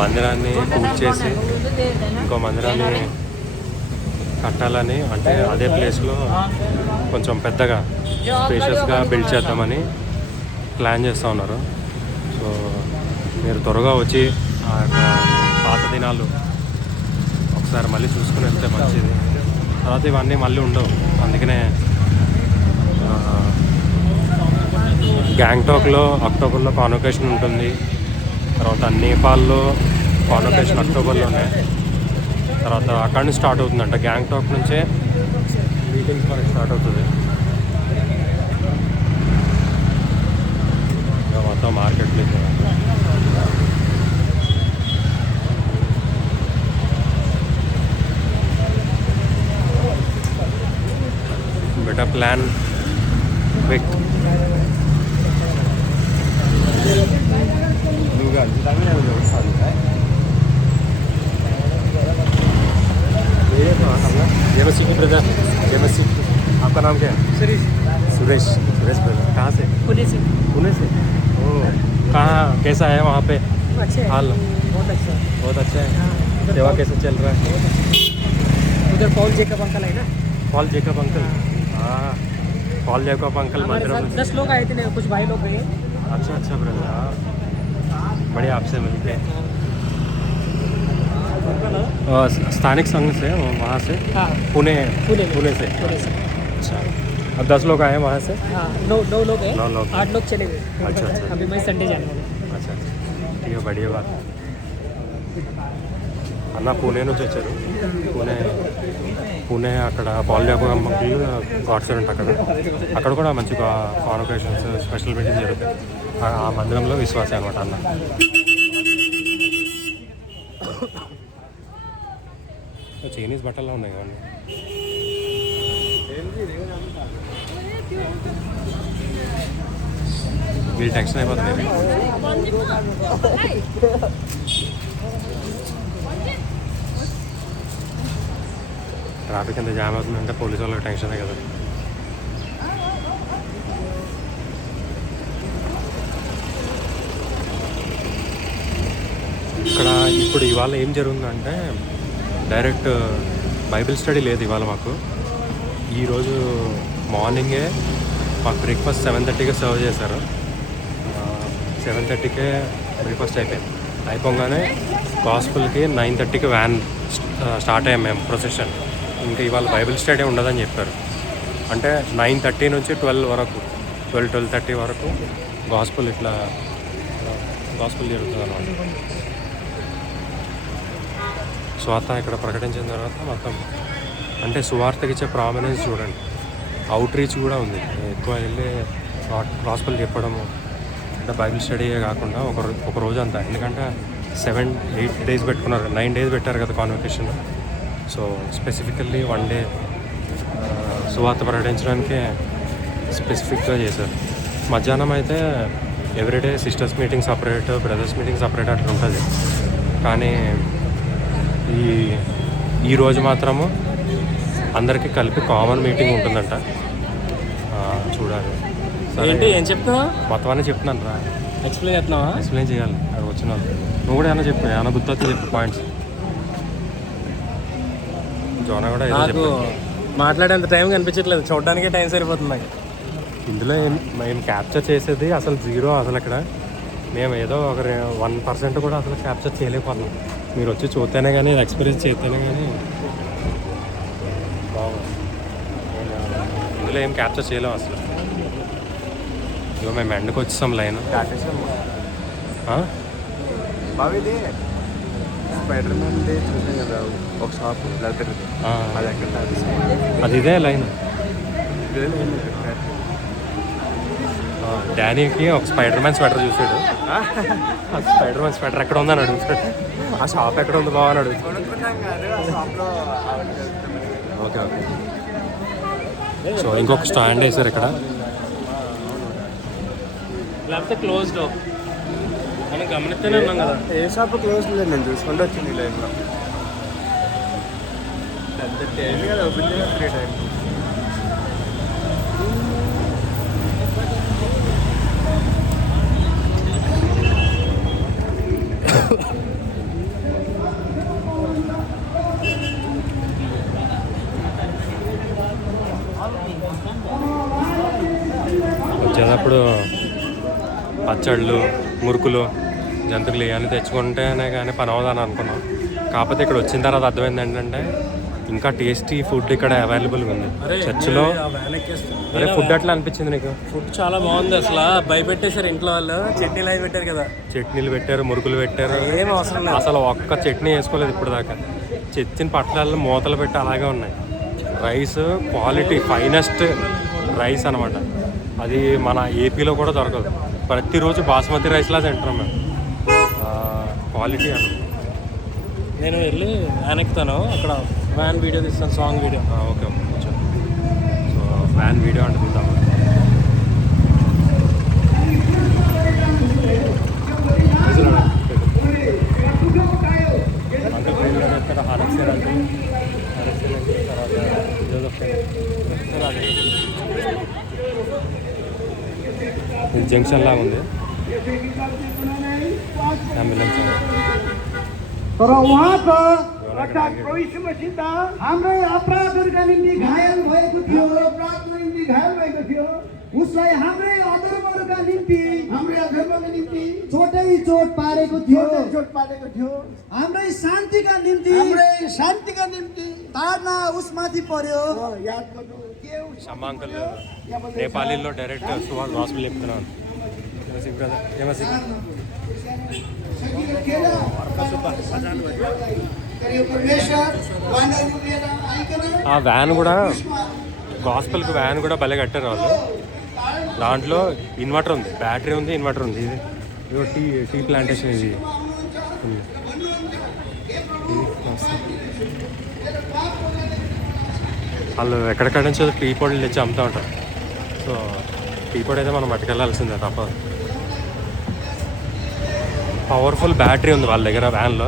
మందిరాన్ని పూర్తి చేసి ఇంకో మందిరాన్ని కట్టాలని, అంటే అదే ప్లేస్లో కొంచెం పెద్దగా స్పేషియస్గా బిల్డ్ చేద్దామని ప్లాన్ చేస్తూ ఉన్నారు. సో మీరు త్వరగా వచ్చి ఆ యొక్క పాత దినాలు ఒకసారి మళ్ళీ చూసుకుని వెళ్తే మంచిది. తర్వాత ఇవన్నీ మళ్ళీ ఉండవు. అందుకనే గ్యాంగ్టాక్లో అక్టోబర్లో కాన్వకేషన్ ఉంటుంది. తర్వాత నేపాల్లో కాన్వకేషన్ అక్టోబర్లోనే. తర్వాత అక్కడి నుంచి స్టార్ట్ అవుతుందంట. గ్యాంగ్టాక్ నుంచే మీటింగ్స్ మనకి స్టార్ట్ అవుతుంది. మొత్తం మార్కెట్లో బెటర్ ప్లాన్ క్విక్. जेमसी ब्रदर, जेमसी आपका नाम क्या है? सुरेश. सुरेश, सुरेश ब्रदर. कहाँ से? पुणे से. पुणे से. ओह, कहाँ कैसा है वहाँ पे? अच्छे हाल? बहुत अच्छा. बहुत अच्छा है. सेवा कैसे चल रहा है? उधर पॉल जेकब अंकल है ना? Paul Jacob uncle. हाँ, पॉल जेकब अंकल मंदिर में 10 लोग आए थे ना, कुछ भाई लोग गए. अच्छा अच्छा ब्रदर. हाँ, बढ़िया आपसे मिलते हैं. स्थानिक संघ से वहाँ से. हाँ, पुणे से. अच्छा, अब 10 लोग आए वहाँ से. हाँ, 9 लोग हैं. 9 लोग, 8 लोग चले गए. अच्छा अच्छा. अभी मैं संडे जाने वाला. अच्छा अच्छा, ठीक है, बढ़िया बात. అన్న పూణే నుంచి వచ్చారు. పూణే అక్కడ పాల్ జాకబ్ అంకల్ గాడ్స్ ఉంటాయి అక్కడ కూడా మంచి కాన్వకేషన్స్, స్పెషల్ మీటింగ్స్ జరుగుతాయి. ఆ మందిరంలో విశ్వాసే అనమాట అన్న. చైనీస్ బట్టల్లో ఉన్నాయి కదండి. వీళ్ళు టెన్షన్ అయిపోతుంది. ట్రాఫిక్ ఎంత జామ్ అవుతుందంటే పోలీసు వాళ్ళకి టెన్షనే కదా. ఇక్కడ ఇప్పుడు ఇవాళ ఏం జరుగుతుందంటే డైరెక్ట్ బైబిల్ స్టడీ లేదు ఇవాళ మాకు. ఈరోజు మార్నింగే మాకు బ్రేక్ఫాస్ట్ 7:30కే సర్వ్ చేశారు. 7:30కే బ్రేక్ఫాస్ట్ అయిపోగానే గాస్పుల్కి 9:30కి వ్యాన్ స్టార్ట్ అయ్యాం మేము, ప్రొసెషన్. ఇంకా ఇవాళ బైబిల్ స్టడీ ఉండదని చెప్పారు. అంటే 9:30 నుంచి 12 వరకు, 12-12:30 వరకు గాస్పుల్ జరుగుతుంది అన్నమాట. స్వార్థ ఇక్కడ ప్రకటించిన తర్వాత మొత్తం అంటే సువార్తకి ఇచ్చే ప్రామినెన్స్ చూడండి. అవుట్ రీచ్ కూడా ఉంది. ఎక్కువ వెళ్ళి గాస్పుల్ చెప్పడము, అంటే బైబిల్ స్టడీయే కాకుండా ఒక రోజు అంతా. ఎందుకంటే 7-8 డేస్ పెట్టుకున్నారు, 9 డేస్ పెట్టారు కదా కాన్వకేషన్. సో స్పెసిఫికల్లీ 1 డే సువార్త ప్రకటించడానికే స్పెసిఫిక్గా చేశారు. మధ్యాహ్నం అయితే everyday sisters meeting separate, brothers meeting separate అట్లా ఉంటుంది. కానీ ఈరోజు మాత్రము అందరికీ కలిపి కామన్ మీటింగ్ ఉంటుందంట. చూడాలి. ఏంటి ఏం చెప్తున్నావా? మొత్తం అన్నీ చెప్తున్నాను రా. ఎక్స్ప్లెయిన్ చేయాలి. అక్కడ వచ్చిన నువ్వు కూడా ఏమైనా చెప్పు, ఏమైనా గుర్తొస్తే చెప్పు పాయింట్స్. జోనా కూడా నాకు మాట్లాడేంత టైం కనిపించట్లేదు, చూడడానికే టైం సరిపోతుంది నాకు. ఇందులో మేము క్యాప్చర్ చేసేది అసలు 0. అసలు ఇక్కడ మేము ఏదో ఒక 1% కూడా అసలు క్యాప్చర్ చేయలేకపోతున్నాం. మీరు వచ్చి చూస్తేనే కానీ, ఎక్స్పీరియన్స్ చేస్తేనే కానీ బాగుంది. ఇందులో ఏం క్యాప్చర్ చేయలేము అసలు. ఇగో మేము ఎండకు వచ్చేసాం లైన్. బావిది స్పైడర్ మ్యాన్ చూసాం కదా ఒక షాప్, అది ఇదే లైన్. డానీకి ఒక స్పైడర్ మ్యాన్ స్వెటర్ చూసాడు. ఆ స్పైడర్ మ్యాన్ స్వెటర్ ఎక్కడ ఉందని అడుగుతాడు. ఆ షాప్ ఎక్కడ ఉంది బాగా అని అడుగుతాడు. Okay okay. సో ఇంకొక స్టాండ్ వేసారు ఇక్కడ. లేకపోతే క్లోజ్డ్ మనం గమనిస్తూనే ఉన్నాం కదా. ఏ షాప్ క్లోజ్ లేదు, నేను చూసుకుంటూ వచ్చింది ఈ లైన్లో. పెద్ద టైం కదా, ఓపెన్ చేయాలి 3 టైమ్స్. పచ్చళ్ళు, మురుకులు, జంతువులు ఇవన్నీ తెచ్చుకుంటేనే కానీ పని అవుదని అనుకున్నాం. కాకపోతే ఇక్కడ వచ్చిన తర్వాత అర్థమైంది ఏంటంటే ఇంకా టేస్టీ ఫుడ్ ఇక్కడ అవైలబుల్గా ఉంది చర్చిలో. అరే ఫుడ్ ఎట్లా అనిపించింది నీకు? ఫుడ్ చాలా బాగుంది. అసలు భయపెట్టేశారు ఇంట్లో వాళ్ళు. చట్నీలు అవి పెట్టారు కదా, చట్నీలు పెట్టారు, మురుకులు పెట్టారు, ఏం అవసరం లేదు. అసలు ఒక్క చట్నీ వేసుకోలేదు ఇప్పుడు దాకా. చచ్చిన పట్టాలు మూతలు పెట్టి అలాగే ఉన్నాయి. రైస్ క్వాలిటీ ఫైనెస్ట్ రైస్ అనమాట. అది మన ఏపీలో కూడా దొరకదు. ప్రతిరోజు బాస్మతి రైస్లా తింటున్నాం మేము. క్వాలిటీ అన్న. నేను వెళ్ళి వెనక్తాను, అక్కడ వ్యాన్ వీడియో తీస్తాను, సాంగ్ వీడియో. ఓకే ఓకే కొంచెం. సో వ్యాన్ వీడియో అంటే తీద్దాము. అంకల్ ట్రైన్లో చెప్తారా హారక్సేర్ అంటే తర్వాత జోసఫ్ ఇది జంక్షన్ లాగా ఉంది एम्बुलेंस तर उहाँको अर्थात् प्रभु मसीहता हाम्रो अपराधहरूका निम्ति घायल भएको थियो, अपराधको निम्ति घायल भएको थियो, उसलाई हाम्रै अधर्महरूका निम्ति चोटै चोट पारेको थियो, हाम्रै शान्तिका निम्ति ताडना उसमाथि पर्यो। याद गर्नु के शम्मा अंकल नेपालीలో డైరెక్ట్ సువార్త గాస్పెల్ చెప్తున్నాను. ఆ వ్యాన్ కూడా గాస్పెల్కి వ్యాన్ కూడా భలే కట్టారు వాళ్ళు. దాంట్లో ఇన్వర్టర్ ఉంది, బ్యాటరీ ఉంది, ఇన్వర్టర్ ఉంది. ఇది ఇదో టీ ప్లాంటేషన్ ఇది. వాళ్ళు ఎక్కడెక్కడ నుంచో టీ పొడులు తెచ్చి అమ్ముతూ ఉంటారు. సో టీ పొడి అయితే మనం పట్టుకెళ్ళాల్సిందే తప్పదు. పవర్ఫుల్ బ్యాటరీ ఉంది వాళ్ళ దగ్గర వ్యాన్లో.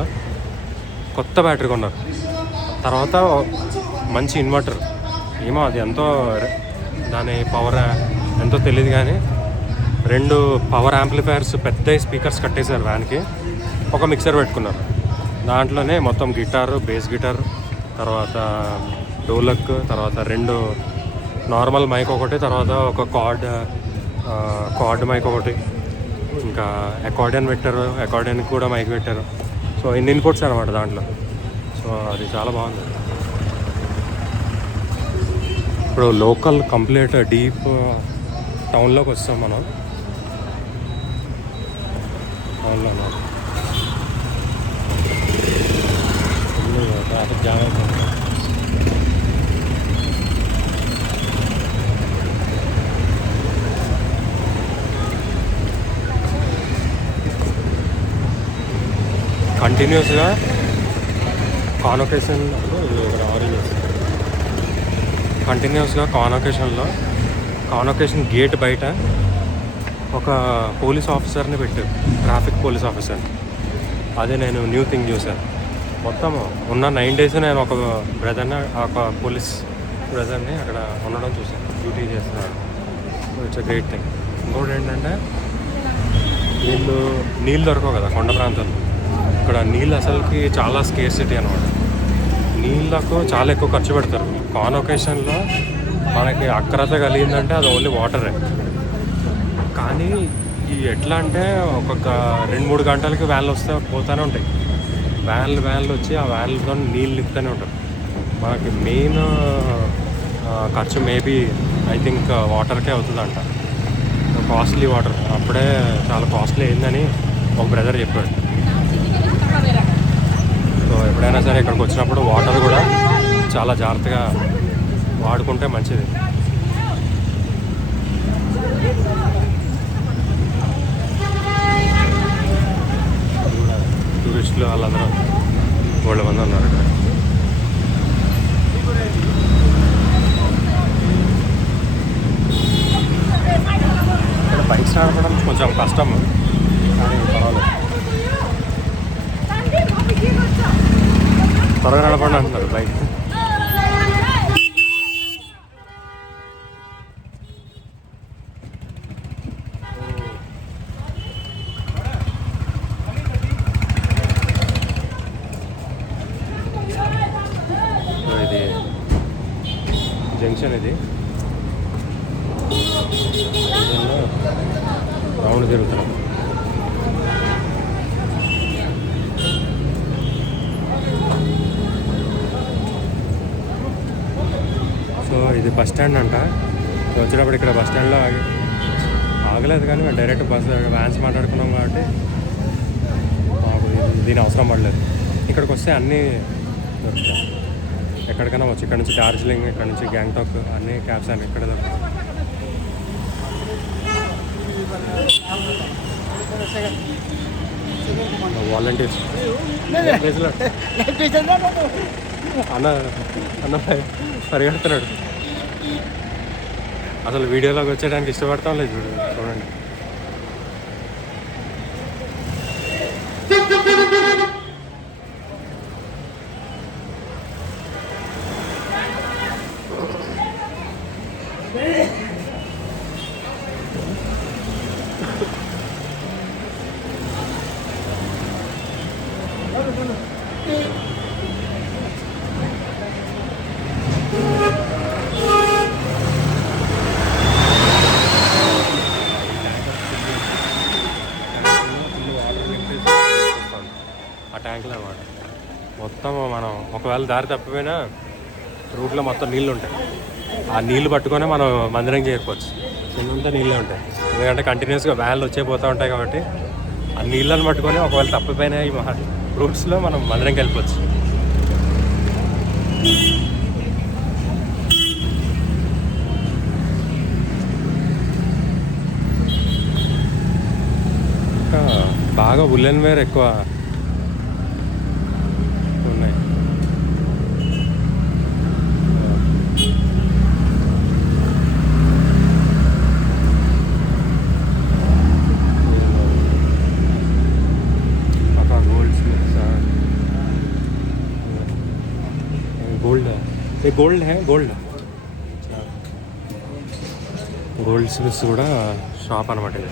కొత్త బ్యాటరీ కొన్నారు. తర్వాత మంచి ఇన్వర్టర్. ఏమో అది ఎంతో దాని పవర్ ఎంతో తెలియదు కానీ 2 పవర్ యాంప్లిఫైయర్స్ పెద్ద స్పీకర్స్ కట్టేశారు వ్యాన్కి. ఒక మిక్సర్ పెట్టుకున్నారు. దాంట్లోనే మొత్తం గిటారు, బేస్ గిటార్, తర్వాత డోలక్, తర్వాత 2 నార్మల్ మైక్ ఒకటి, తర్వాత ఒక కార్డ్ మైక్ ఒకటి, ఇంకా అకార్డియన్ పెట్టారు. అకార్డియన్కి కూడా మైక్ పెట్టారు. సో ఇన్ని ఇన్పుట్స్ అనమాట దాంట్లో. సో అది చాలా బాగుంది. ఇప్పుడు లోకల్ కంప్లీట్ డీప్ టౌన్లోకి వస్తాం మనం. టౌన్లో ట్రాఫిక్ జామ్ అవుతుంది. కంటిన్యూస్గా కాన్వకేషన్ ఇక్కడ ఆరెంజ్ కంటిన్యూస్గా కాన్వకేషన్ గేట్ బయట ఒక పోలీస్ ఆఫీసర్ని పెట్టారు, ట్రాఫిక్ పోలీస్ ఆఫీసర్. అదే నేను న్యూ థింగ్ చూశాను. మొత్తం ఉన్న 9 days నేను ఒక బ్రదర్ని, ఒక పోలీస్ బ్రదర్ని అక్కడ ఉండడం చూశాను, డ్యూటీ చేస్తున్నాడు. It's a great thing. ఇంకోటి ఏంటంటే నీళ్ళు దొరకవు కదా కొండ ప్రాంతాల్లో. ఇక్కడ నీళ్ళు అసలుకి చాలా స్కేర్సిటీ అనమాట. నీళ్ళకు చాలా ఎక్కువ ఖర్చు పెడతారు. కాన్వకేషన్లో మనకి అక్రత కలిగిందంటే అది ఓన్లీ వాటరే. కానీ ఈ ఎట్లా అంటే ఒక్కొక్క 2-3 గంటలకి వ్యాన్లు పోతూనే ఉంటాయి. వ్యాన్లు వచ్చి ఆ వ్యాన్లతో నీళ్ళు నింపుతూనే ఉంటారు. మనకి మెయిన్ ఖర్చు మేబీ ఐ థింక్ వాటర్కే అవుతుందంట. Costly water. అప్పుడే చాలా కాస్ట్లీ అయిందని ఒక బ్రదర్ చెప్పాడు. సో ఎప్పుడైనా సరే ఇక్కడికి వచ్చినప్పుడు వాటర్ కూడా చాలా జాగ్రత్తగా వాడుకుంటే మంచిది. టూరిస్టులు వాళ్ళందరూ 100 మంది ఉన్నారు ఇక్కడ. ఇక్కడ బైక్స్ నడపడం కొంచెం కష్టం, కానీ పర్వాలేదు. త్వరగా నడపండి అంటున్నారు బైక్. ఇది జంక్షన్. ఇది రౌండ్ తిరుగుతున్నాం. బస్ స్టాండ్ అంట. వచ్చేటప్పుడు ఇక్కడ బస్ స్టాండ్లో ఆగలేదు, కానీ మేము డైరెక్ట్ వ్యాన్స్ మాట్లాడుకున్నాం కాబట్టి మాకు దీని అవసరం పడలేదు. ఇక్కడికి వస్తే అన్నీ దొరుకుతాయి. ఎక్కడికైనా వచ్చు. ఇక్కడ నుంచి డార్జిలింగ్, ఇక్కడ నుంచి గ్యాంగ్టాక్ అన్ని క్యాబ్స్ అన్నీ ఇక్కడ దొరుకుతాయి. వాలంటీర్స్ అన్న అన్న పరిగెడుతున్నాడు. అసలు వీడియోలోకి వచ్చేయడానికి ఇష్టపడతాం లేదు. చూడండి ఆ ట్యాంకులో అన్నమాట. మొత్తం మనం ఒకవేళ దారి తప్పిపోయినా రూట్లో మొత్తం నీళ్ళు ఉంటాయి. ఆ నీళ్ళు పట్టుకొని మనం మందిరం చేరుకోవచ్చు. కిందంతా నీళ్ళే ఉంటాయి. ఎందుకంటే కంటిన్యూస్గా వ్యాన్లు వచ్చే పోతూ ఉంటాయి కాబట్టి ఆ నీళ్ళని పట్టుకొని ఒకవేళ తప్పిపోయినా ఈ రూట్స్లో మనం మందిరంకి వెళ్ళిపోవచ్చు. ఇంకా బాగా ఉల్లెన్ వేర్ ఎక్కువ ఉన్నాయి. गोल्ड है गोल्ड गोल्ड स्मिथ्स కూడా షాప్ అన్నమాట ఇది.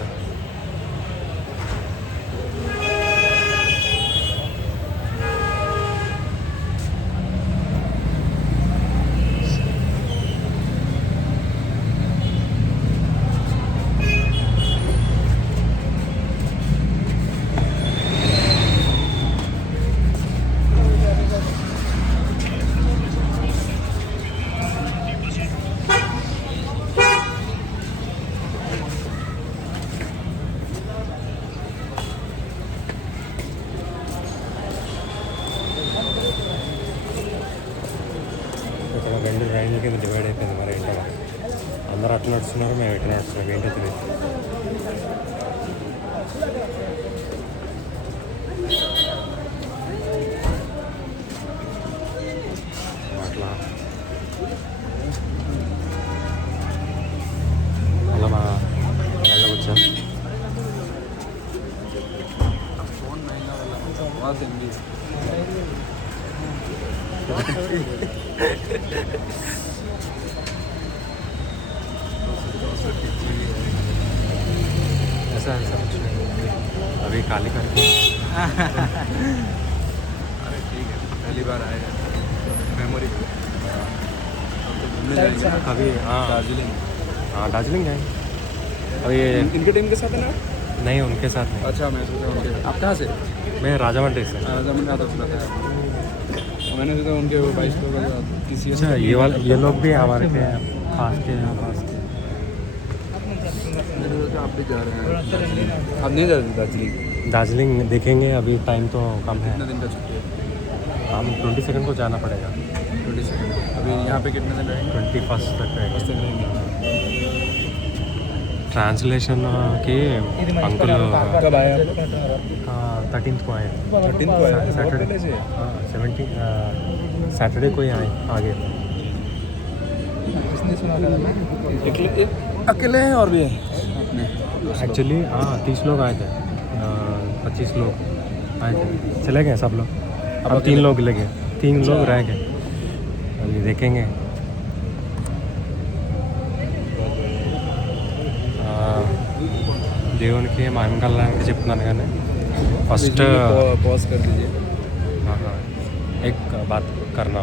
ఇక్కడ రెండు రైన్ల కింద డివైడ్ అయిపోయింది. మరి ఏంటో అందరూ అట్లా నడుస్తున్నారు, మేము ఎట్లా నడుస్తున్నాం ఏంటో తెలియదు. అట్లా అలా మా వెళ్ళ వచ్చాం. ऐसा कुछ नहीं, अभी खाली करके अरे ठीक है, पहली बार आए हैं, मेमोरी घूमने जाएंगे कभी. हाँ दार्जिलिंग. हाँ दार्जिलिंग जाएंगे अभी. इनके टीम के साथ है ना? नहीं उनके साथ नहीं. अच्छा, मैं सोचा उनके. आप कहाँ से? मैं राजामंड्री से. राजामंड्री आता सुना था. मैंने सोचा उनके 22 लोग किसी. अच्छा ये लोग भी हमारे के खास के यहाँ पास के. आप भी जा रहे हैं? आप नहीं जा रहे दार्जिलिंग? दार्जिलिंग देखेंगे, अभी टाइम तो कम है. कितने दिन का छुट्टी है? हम 22 को जाना पड़ेगा. 22. अभी यहाँ पे कितने दिन रहेंगे? 21 तक रहेगा. बस तक रहेंगे. ट्रांसलेशन के अंकल कब आए आप? 13 को आए. 13 को आए? सैटरडे. हाँ 17 सैटरडे को ही आए आगे. अकेले हैं और भी है अपने? एक्चुअली हाँ 30 लोग आए थे. 25 लोग आए थे, चले गए सब लोग. अब 3 लोग लगे, 3 लोग रह गए. अभी देखेंगे. దేవునికి మహిమకల్లానికి చెప్తున్నాను కానీ ఫస్ట్ पॉज कर दीजिए. एक बात करना.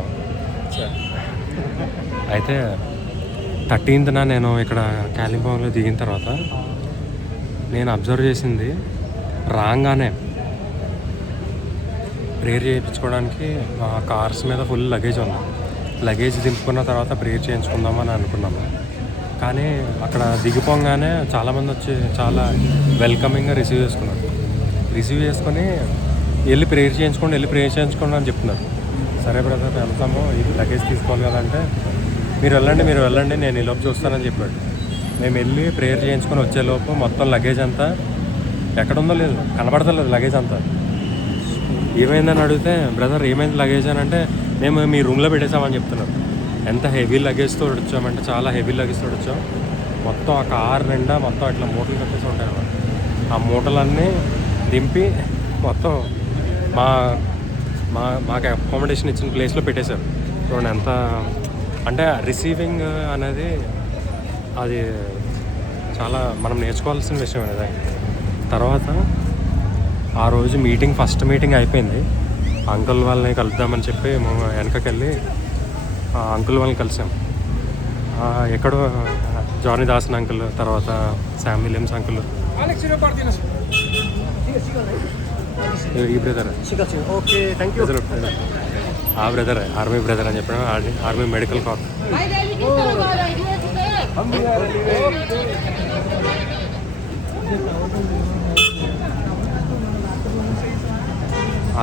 అయితే 13th నేను ఇక్కడ కాలింపాంగ్లో దిగిన తర్వాత నేను అబ్జర్వ్ చేసింది, రాగానే ప్రేయర్ చేయించుకోవడానికి కార్స్ మీద ఫుల్ లగేజ్ ఉంది. లగేజ్ దింపుకున్న తర్వాత ప్రేయర్ చేయించుకుందామని అనుకున్నాము. కానీ అక్కడ దిగిపోగానే చాలామంది వచ్చి చాలా వెల్కమింగ్గా రిసీవ్ చేసుకొని వెళ్ళి ప్రేయర్ చేయించుకోండి అని చెప్తున్నారు. సరే బ్రదర్ వెళ్తాము, ఇది లగేజ్ తీసుకోవాలి కదంటే మీరు వెళ్ళండి నేను ఈలోపు చూస్తానని చెప్పాడు. మేము వెళ్ళి ప్రేయర్ చేయించుకొని వచ్చేలోపు మొత్తం లగేజ్ అంతా ఎక్కడుందో లేదు, కనబడతలేదు లగేజ్ అంతా. ఏమైందని అడిగితే బ్రదర్ ఏమైంది లగేజ్ అని అంటే మేము మీ రూమ్లో పెట్టేసామని చెప్తున్నారు. ఎంత హెవీ లగేజ్తో వచ్చామంటే చాలా హెవీ లగేజ్తో వచ్చాం. మొత్తం ఆ కార్ నిండా మొత్తం ఇట్లా మూటలు కట్టేసి ఉంటాయి అన్నమాట. ఆ మూటలన్నీ దింపి మొత్తం మాకు అకామిడేషన్ ఇచ్చిన ప్లేస్లో పెట్టేశారు. చూడండి ఎంత అంటే రిసీవింగ్ అనేది అది చాలా మనం నేర్చుకోవాల్సిన విషయం అనేది. తర్వాత ఆ రోజు ఫస్ట్ మీటింగ్ అయిపోయింది. అంకుల్ వాళ్ళని కలుద్దామని చెప్పి వెనకకి వెళ్ళి అంకుల్ వాళ్ళని కలిసాం. ఎక్కడో జానీ దాసన్ అంకుల్, తర్వాత శామ్ విలియమ్స్ అంకుల్, ఈ బ్రదర్ ఓకే థ్యాంక్ యూ. ఆ బ్రదర్ ఆర్మీ బ్రదర్ అని చెప్పాను, ఆర్మీ మెడికల్ కార్ప్.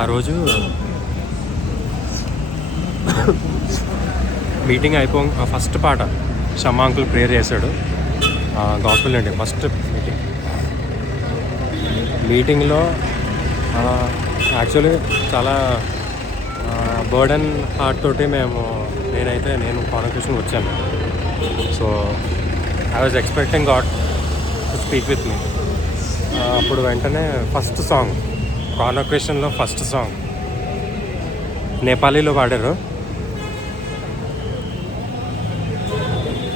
ఆ రోజు మీటింగ్ ఫస్ట్ పాట షమ్మా అంకుల్ ప్రేయర్ చేశాడు. గాస్పెల్ అండి ఫస్ట్ మీటింగ్లో యాక్చువల్లీ చాలా బర్డన్ హార్ట్ తోటి నేను కాన్వకేషన్ వచ్చాను. So I was expecting God to speak with me. అప్పుడు వెంటనే ఫస్ట్ సాంగ్ కాన్వకేషన్లో ఫస్ట్ సాంగ్ నేపాలీలో పాడారు.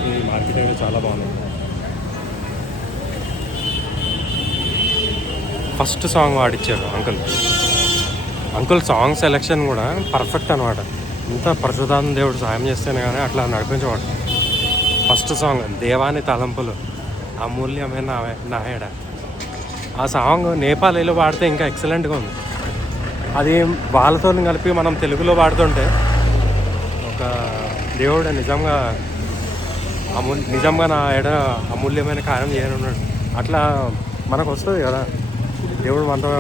ఈ మార్కెట్ చాలా బాగుంది. ఫస్ట్ సాంగ్ వాడిచ్చారు అంకుల్ సాంగ్ సెలెక్షన్ కూడా పర్ఫెక్ట్ అనమాట. ఇంత పరిశుధాత్మ దేవుడు సాయం చేస్తేనే కానీ అట్లా నడిపించేవాడు. ఫస్ట్ సాంగ్ దేవాని తలంపులు అమూల్యమైన నాయడ. ఆ సాంగ్ నేపాలీలో పాడితే ఇంకా ఎక్సలెంట్గా ఉంది. అది వాళ్ళతో కలిపి మనం తెలుగులో పాడుతుంటే ఒక దేవుడు నిజంగా నా ఎడ అమూల్యమైన కార్యం చేయనున్నాడు. అట్లా మనకు వస్తుంది కదా, దేవుడు మనతో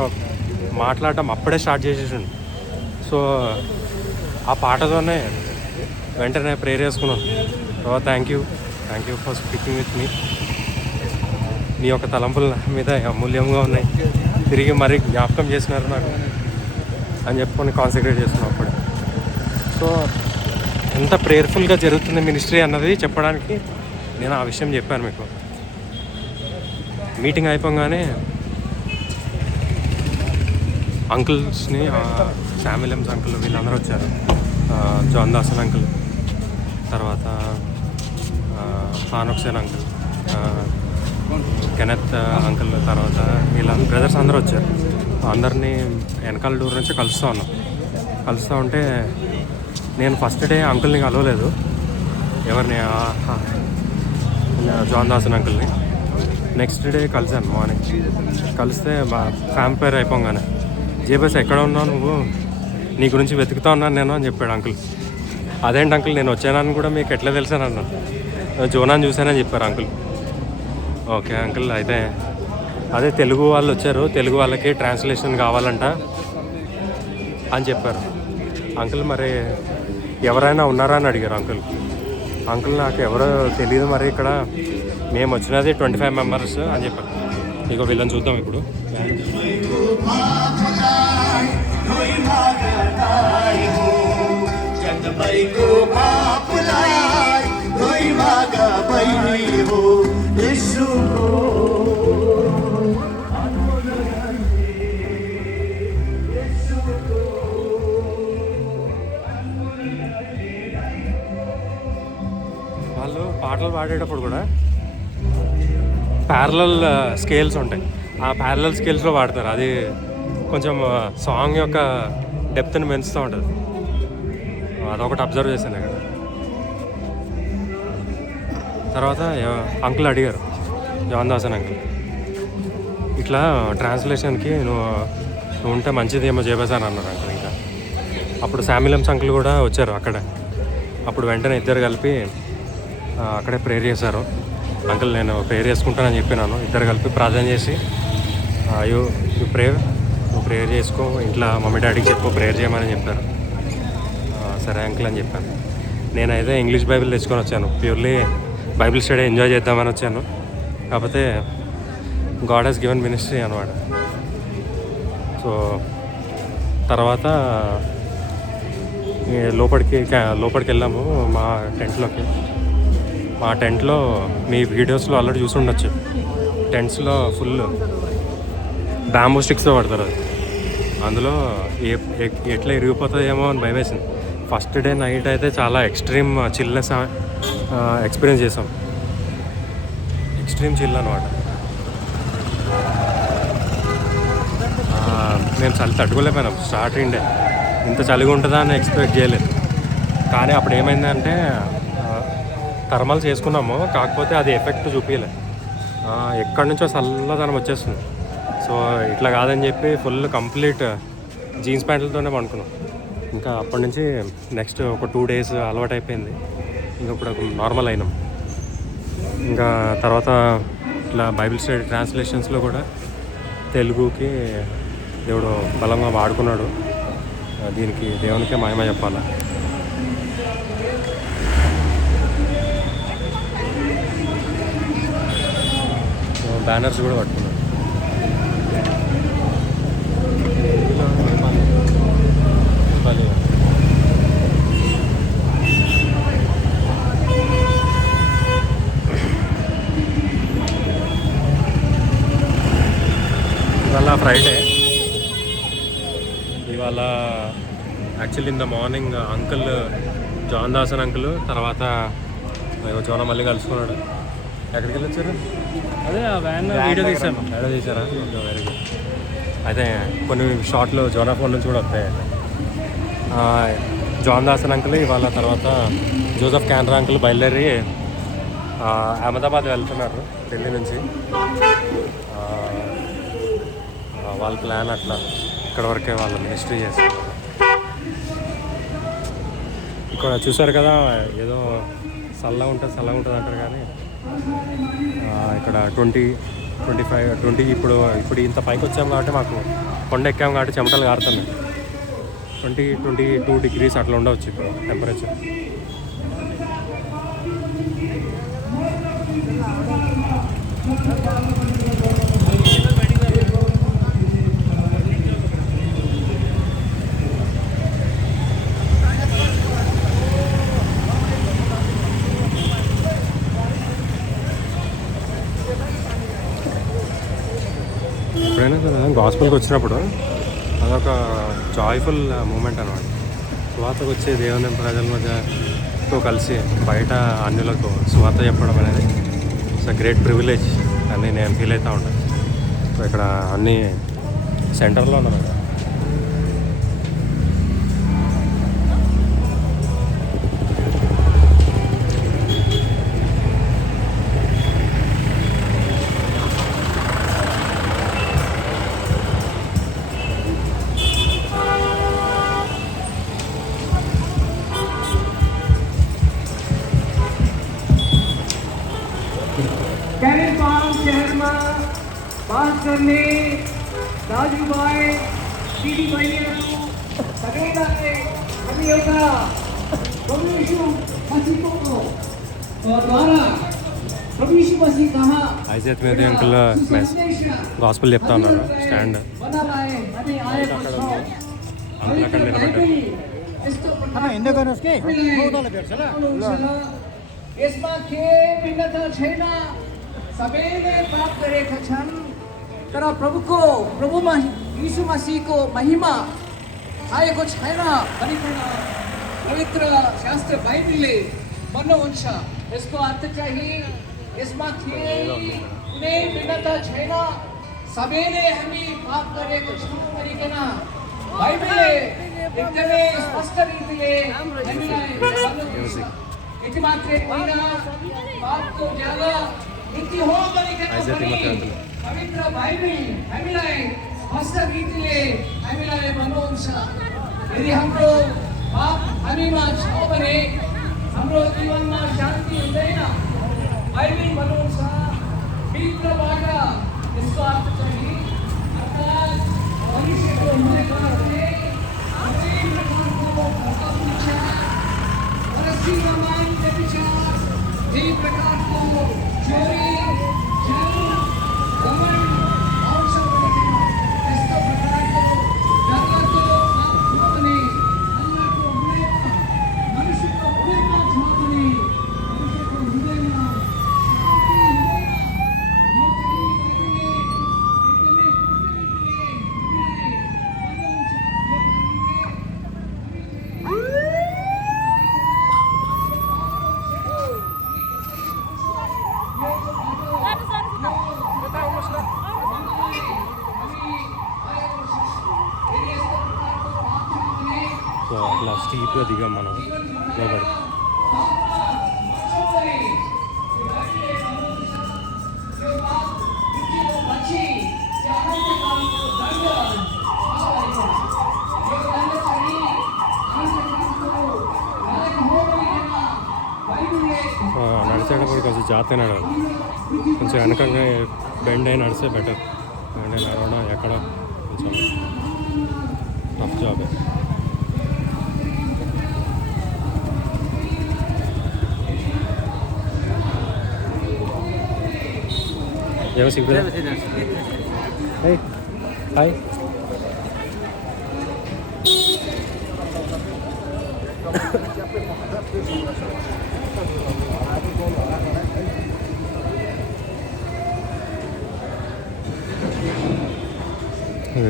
మాట్లాడటం అప్పుడే స్టార్ట్ చేసేసిండు. సో ఆ పాటతోనే వెంటనే ప్రేయర్ చేసుకున్నాను. Thank you for speaking with me. నీ యొక్క తలంపుల మీద అమూల్యంగా ఉన్నాయి, తిరిగి మరీ జ్ఞాపకం చేసినారు నాకు అని చెప్పుకొని కాన్సన్ట్రేట్ చేస్తున్నాం అప్పుడే. సో ఎంత ప్రేయర్ఫుల్గా జరుగుతుంది మినిస్ట్రీ అన్నది చెప్పడానికి నేను ఆ విషయం చెప్పాను మీకు. మీటింగ్ అయిపోగానే అంకుల్స్ని శామ్ విలియమ్స్ అంకుల్ వీళ్ళందరూ వచ్చారు. జాన్ దాసన్ అంకుల్, తర్వాత ఫానోక్సేన్ అంకుల్, కెనెత్ అంకుల్, తర్వాత వీళ్ళందరూ బ్రదర్స్ అందరూ వచ్చారు. అందరినీ వెనకాల డోర్ నుంచి కలుస్తూ ఉంటే నేను ఫస్ట్ డే అంకుల్ని కలవలేదు, ఎవరిని జాన్ దాసన్ అంకుల్ని. నెక్స్ట్ డే కలిసాను మార్నింగ్. కలిస్తే ఫ్యామిలీ పేరు అయిపోగానే జేబస్ ఎక్కడ ఉన్నావు నువ్వు, నీ గురించి వెతుకుతా ఉన్నాను నేను అని చెప్పాడు అంకుల్. అదేంటి అంకుల్ నేను వచ్చానని కూడా మీకు ఎట్లా తెలుసాను అన్నాను. జోనాని చూశానని చెప్పారు అంకుల్. ఓకే అంకుల్, అయితే అదే తెలుగు వాళ్ళు వచ్చారు, తెలుగు వాళ్ళకి ట్రాన్స్లేషన్ కావాలంట అని చెప్పారు అంకుల్. మరి ఎవరైనా ఉన్నారా అని అడిగారు అంకుల్ నాకు ఎవరో తెలియదు, మరి ఇక్కడ మేము వచ్చినది 25 మెంబర్స్ అని చెప్పారు. ఇక వీళ్ళని చూద్దాం ఇప్పుడు. వాళ్ళు పాటలు పాడేటప్పుడు కూడా ప్యారలల్ స్కేల్స్ ఉంటాయి, ఆ ప్యారలల్ స్కేల్స్లో పాడతారు. అది కొంచెం సాంగ్ యొక్క డెప్త్ని పెంచుతూ ఉంటుంది. అదొకటి అబ్జర్వ్ చేశాను అక్కడ. తర్వాత అంకుల్ అడిగారు, జాన్ దాసన్ అంకుల్, ఇట్లా ట్రాన్స్లేషన్కి నువ్వు ఉంటే మంచిది ఏమో చేపేశాను అన్నారు అంకుల్. ఇంకా అప్పుడు శామ్ విలియమ్స్ అంకుల్ కూడా వచ్చారు అక్కడ. అప్పుడు వెంటనే ఇద్దరు కలిపి అక్కడే ప్రేయర్ చేశారు. అంకుల్ నేను ప్రేయర్ చేసుకుంటానని చెప్పినాను. ఇద్దరు కలిపి ప్రార్థన చేసి యూ నువ్వు ప్రేయర్ చేసుకో, ఇంట్లో మమ్మీ డాడీకి చెప్పు ప్రేయర్ చేయమని చెప్పారు. సరే అంకుల్ అని చెప్పాను. నేనైతే ఇంగ్లీష్ బైబిల్ తెచ్చుకొని వచ్చాను. ప్యూర్లీ బైబిల్ స్టడీ ఎంజాయ్ చేద్దామని వచ్చాను. కాకపోతే గాడ్ హెస్ గివెన్ మినిస్ట్రీ అనమాట. సో తర్వాత లోపలికి వెళ్ళాము మా టెంట్లోకి. మా టెంట్లో మీ వీడియోస్లో ఆల్రెడీ చూసి ఉండొచ్చు. టెంట్స్లో ఫుల్ బ్యాంబూ స్టిక్స్తో పడతారు. అది అందులో ఎట్లా ఇరిగిపోతుందేమో అని భయం వేసింది. ఫస్ట్ డే నైట్ అయితే చాలా ఎక్స్ట్రీమ్ చిల్నెస్ ఎక్స్పీరియన్స్ చేసాం. ఎక్స్ట్రీమ్ చిల్ అనమాట. మేము చలి తట్టుకోలేకపోయినాం. స్టార్టింగ్ డే ఇంత చలిగా ఉంటుందా అని ఎక్స్పెక్ట్ చేయలేదు. కానీ అప్పుడు ఏమైందంటే థర్మల్ చేసుకున్నాము, కాకపోతే అది ఎఫెక్ట్ చూపించలేదు. ఎక్కడి నుంచో చల్లదనం వచ్చేస్తుంది. సో ఇట్లా కాదని చెప్పి ఫుల్ కంప్లీట్ జీన్స్ ప్యాంట్లతోనే పండుకున్నాం. ఇంకా అప్పటి నుంచి నెక్స్ట్ ఒక 2 days అలవాటు అయిపోయింది. ఇంకా ఇప్పుడు నార్మల్ అయినాం. ఇంకా తర్వాత ఇట్లా బైబిల్ స్టడీ ట్రాన్స్లేషన్స్లో కూడా తెలుగుకి దేవుడు బలంగా వాడుకున్నాడు. దీనికి దేవునికే మహిమ చెప్పాలి. బ్యానర్స్ కూడా పట్టుకున్నాడు. ఇవాళ ఫ్రైడే. ఇవాళ actually in the morning uncle John Dasan uncle తర్వాత జోన మళ్ళీ కలుసుకున్నాడు. ఎక్కడికి వెళ్ళి వచ్చారు? అదే ఆ వ్యాన్ వీడియో తీసాను. వీడియో తీసారా? Very good. అయితే కొన్ని షార్ట్లు జోనా ఫోన్ నుంచి కూడా వస్తాయి. జాన్ దాసన్ అంకుల్ ఇవాళ తర్వాత జోసెఫ్ క్యాన్రా అంకుల్ బయలుదేరి అహ్మదాబాద్ వెళ్తున్నారు ఢిల్లీ నుంచి. వాళ్ళ ప్లాన్ అట్లా ఇక్కడ వరకే వాళ్ళ మినిస్ట్రీ చేస్తారు. ఇక్కడ చూసారు కదా, ఏదో చల్లగా ఉంటుంది అంటారు కానీ ఇక్కడ 20 ఇప్పుడు ఇంత పైకి వచ్చాము కాబట్టి మాకు కొండ ఎక్కాము కాబట్టి చెమటలు కారుతున్నాయి. 22 degrees అట్లా ఉండవచ్చు ఇప్పుడు టెంపరేచర్. ఎప్పుడైనా కదా గాస్పెల్కి వచ్చినప్పుడు అదొక జాయ్ఫుల్ మూమెంట్ అనమాట. సువార్తకు వచ్చే దేవుని ప్రజల మధ్యతో కలిసి బయట అన్యులకు సువార్త చెప్పడం అనేది ఇట్స్ అ గ్రేట్ ప్రివిలేజ్ అని నేను ఫీల్ అవుతూ ఉంటాను. సో ఇక్కడ అన్నీ సెంటర్లో ఉన్నాను. कैरेनपाल शहर में बात करने राजूभाई दीदी बहनियों सगळ्यांना आम्ही एवढा प्रभु यीशु मसीह को द्वारा प्रभु यीशु मसीह कहा ఐజాత్ మేరీ అంకుల్ గాస్పెల్ చెప్తా ఉన్నారు. స్టాండ్ అంకుల్ అక్కడ నిలబడ్డారు. यसमा के भिन्नता छैन, सबैले पाप गरेका छन्, तर प्रभु यीशु मसीहको महिमा आएको छैन भनिकन पवित्र शास्त्र बाइबलले भन्नुहुन्छ। यसको अर्थ चाहिँ यसमा कुनै भिन्नता छैन, सबैले हामी पाप गरेको छौँ भनिकन बाइबलले एकदमै स्पष्ट रीतिले हामीलाई भन्नुहुन्छ। यति मात्रै होइन, पापको ज्याला नीति हो भनिकन पवित्र बाइबल हामीलाई स्पष्ट रीतिले हामीलाई भन्नुहुन्छ। यदि हाम्रो पाप हामीमा छ भने हाम्रो जीवनमा शान्ति हुँदैन बाइबल भन्नुहुन्छ भित्रबाट यसको अर्थ चाहिँ अर्थात् मनुष्यको हृदयमा हुने कुनै प्रकारको भटकिन्छ परस्तिमान व्यभिचार यही प्रकारको चोरी झुट घमण्ड आउँछ भने यस्तो प्रकारको जगतको पाप छ भने अल्लाहको हृदयमा मनुष्यको हृदयमा छ भने मनुष्यको हृदयमा शान्ति हुँदैन। यो चाहिँ बाइबलले एकदमै సో అట్లా స్టీప్గా దిగాం మనం లోపలికి. నడిచేటప్పుడు కొంచెం జాగ్రత్త నడవాలి, కొంచెం వెనకంగా బెండ్ అయి నడిస్తే బెటర్. బెండ్ అయి నడవడం ఎక్కడ కొంచెం టఫ్ జాబే. Jangan sih bro. Hai, hai.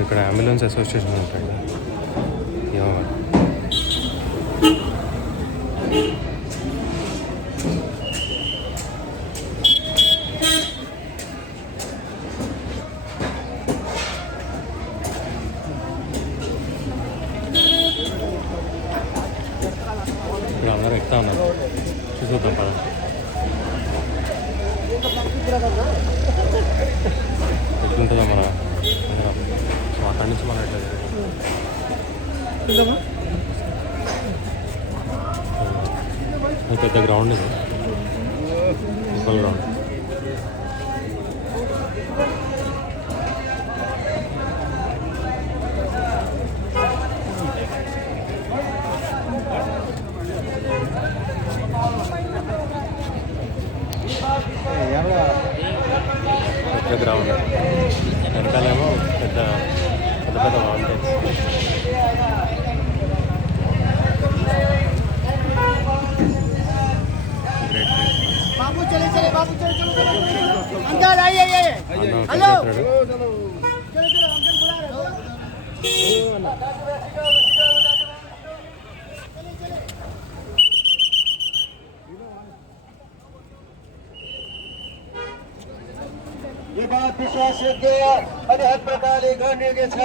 ఇక్కడ అంబులెన్స్ అసోసియేషన్ ఉంటాయి. ఇక్కడ అందరూ ఎక్కుతా ఉన్నారు, చూద్దాం పద. ఎట్లుంటుందో మన సో అక్కడి నుంచి మనం ఎట్లా ఇది పెద్ద గ్రౌండ్, ఇది ఫుట్బాల్ గ్రౌండ్. పెద్ద గ్రౌండ్, వెనకాలేమో పెద్ద పెద్ద పెద్ద మౌంటైన్స్. Great place. बाबू चले चले बाबू चले चलो अंदर आइए हेलो चलो चलो अंकल बुला रहे यो बात विश्वासयोग्य अनि हर प्रकारले गर्नेछ।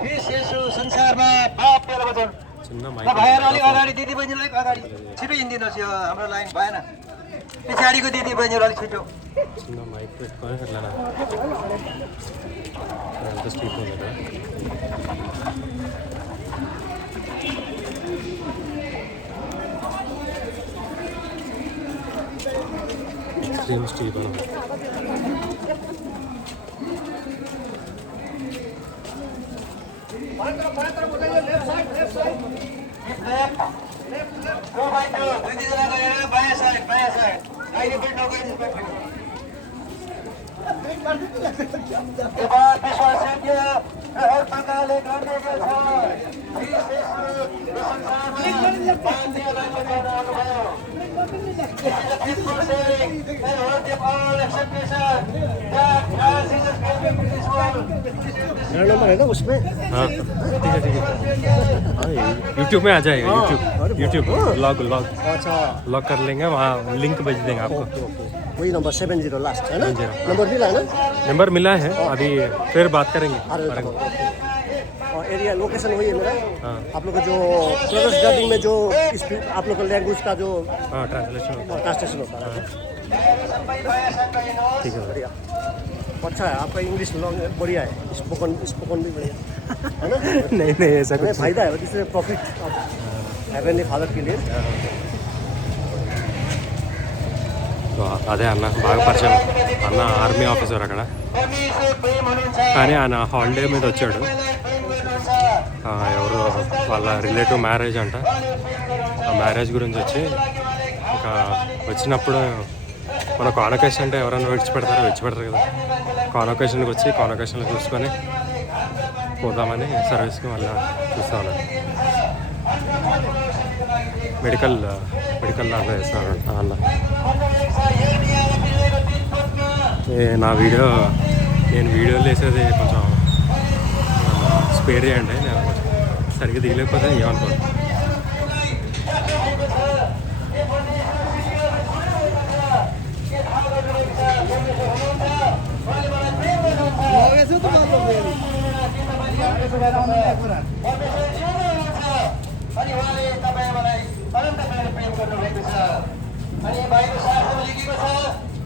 ख्रिस्ट येशू संसारमा पाप पेला बचाउनु। చిన్న ल మైక్ भाइहरू अलिक अगाडि दिदी बहिनीलाई अगाडि छिटो हिँडिदिनुहोस्, यो हाम्रो लाइन भएन। पछाडिको दिदी बहिनीहरू अलिक छिटो। చిన్న మైక్ పెట్టుకొని అట్లా ఎంత స్టీప్ ఉంది కదా. ఎక్స్ట్రీమ్ స్టీప్ అని गो भाइको दुई दुईजना गरेर बायाँ साइड अहिले पनि नगइदिनु पर्छ। यो बात विश्वासयोग्य र हर प्रकारले गरिएको छ। ख्रिस्ट येशू यो संसारमा मान्छेहरूलाई बचाउन आउनुभयो। This is a faithful saying and worthy of all acceptation that as Jesus came into this world. हाँ ठीक है ठीक है. हाँ यूट्यूब में आ जाएगा, यूट्यूब लॉग लॉग कर लेंगे, वहाँ लिंक भेज देंगे आपको. वही नंबर 70 लास्ट है ना 70. नंबर मिला है ना नंबर मिला है, अभी फिर बात करेंगे. और एरिया लोकेशन वही है मेरा। हाँ आप लोग का जो प्रोग्रेस गार्डिंग में जो आप लोग का लैंग्वेज का जो हाँ ट्रांसलेशन होता ट्रांसलेशन होता है ठीक है. बढ़िया अच्छा है, आपका इंग्लिश बढ़िया है, स्पोकन भी बढ़िया है ना. नहीं नहीं ऐसा हमें फायदा है, इससे प्रॉफिट हेवनली फादर के लिए సో అదే అన్న బాగా పరిచయం. అన్న ఆర్మీ ఆఫీసర్ అక్కడ, కానీ ఆయన హాలిడే మీద వచ్చాడు. ఎవరు వాళ్ళ రిలేటివ్ మ్యారేజ్ అంట. ఆ మ్యారేజ్ గురించి వచ్చి ఇంకా వచ్చినప్పుడు మన కాన్వకేషన్ అంటే ఎవరైనా విడిచిపెడతారు కదా. కాన్వకేషన్కి వచ్చి కాన్వకేషన్లో చూసుకొని పోదామని సర్వీస్కి మళ్ళీ చూస్తా ఉన్నాను. మెడికల్ దాంట్లో చేస్తున్నాను అన్న. నా నేను వీడియోలు వేసేది కొంచెం స్పేర్ చేయండి. నేను సరిగ్గా దిగలేకపోతే ఏమనుకోండి. अनि उहाँले तपाईँ मलाई अनन्त प्रेम गर्नुभएको छ। अनि बाहिर शास्त्रमा लेखेको छ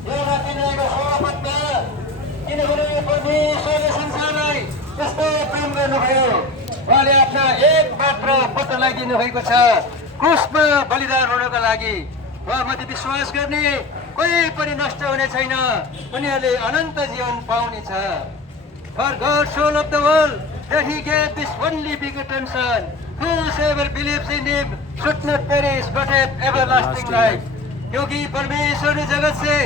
यो रातिको स्वपत्र, किनभने परमेश्वरले संसारलाई यस्तो प्रेम गर्नुभयो, उहाँले आफ्ना एक मात्र पुत्रलाई दिनुभएको छ क्रुसमा बलिदान हुनको लागि। उहाँमाथि विश्वास गर्ने कोही पनि नष्ट हुने छैन, उनीहरूले अनन्त जीवन पाउनेछ। For God so loved the world that he gave this only begotten Son. Whosoever believes in him should not perish but have everlasting life. क्योंकि परमेश्वर ने जगत से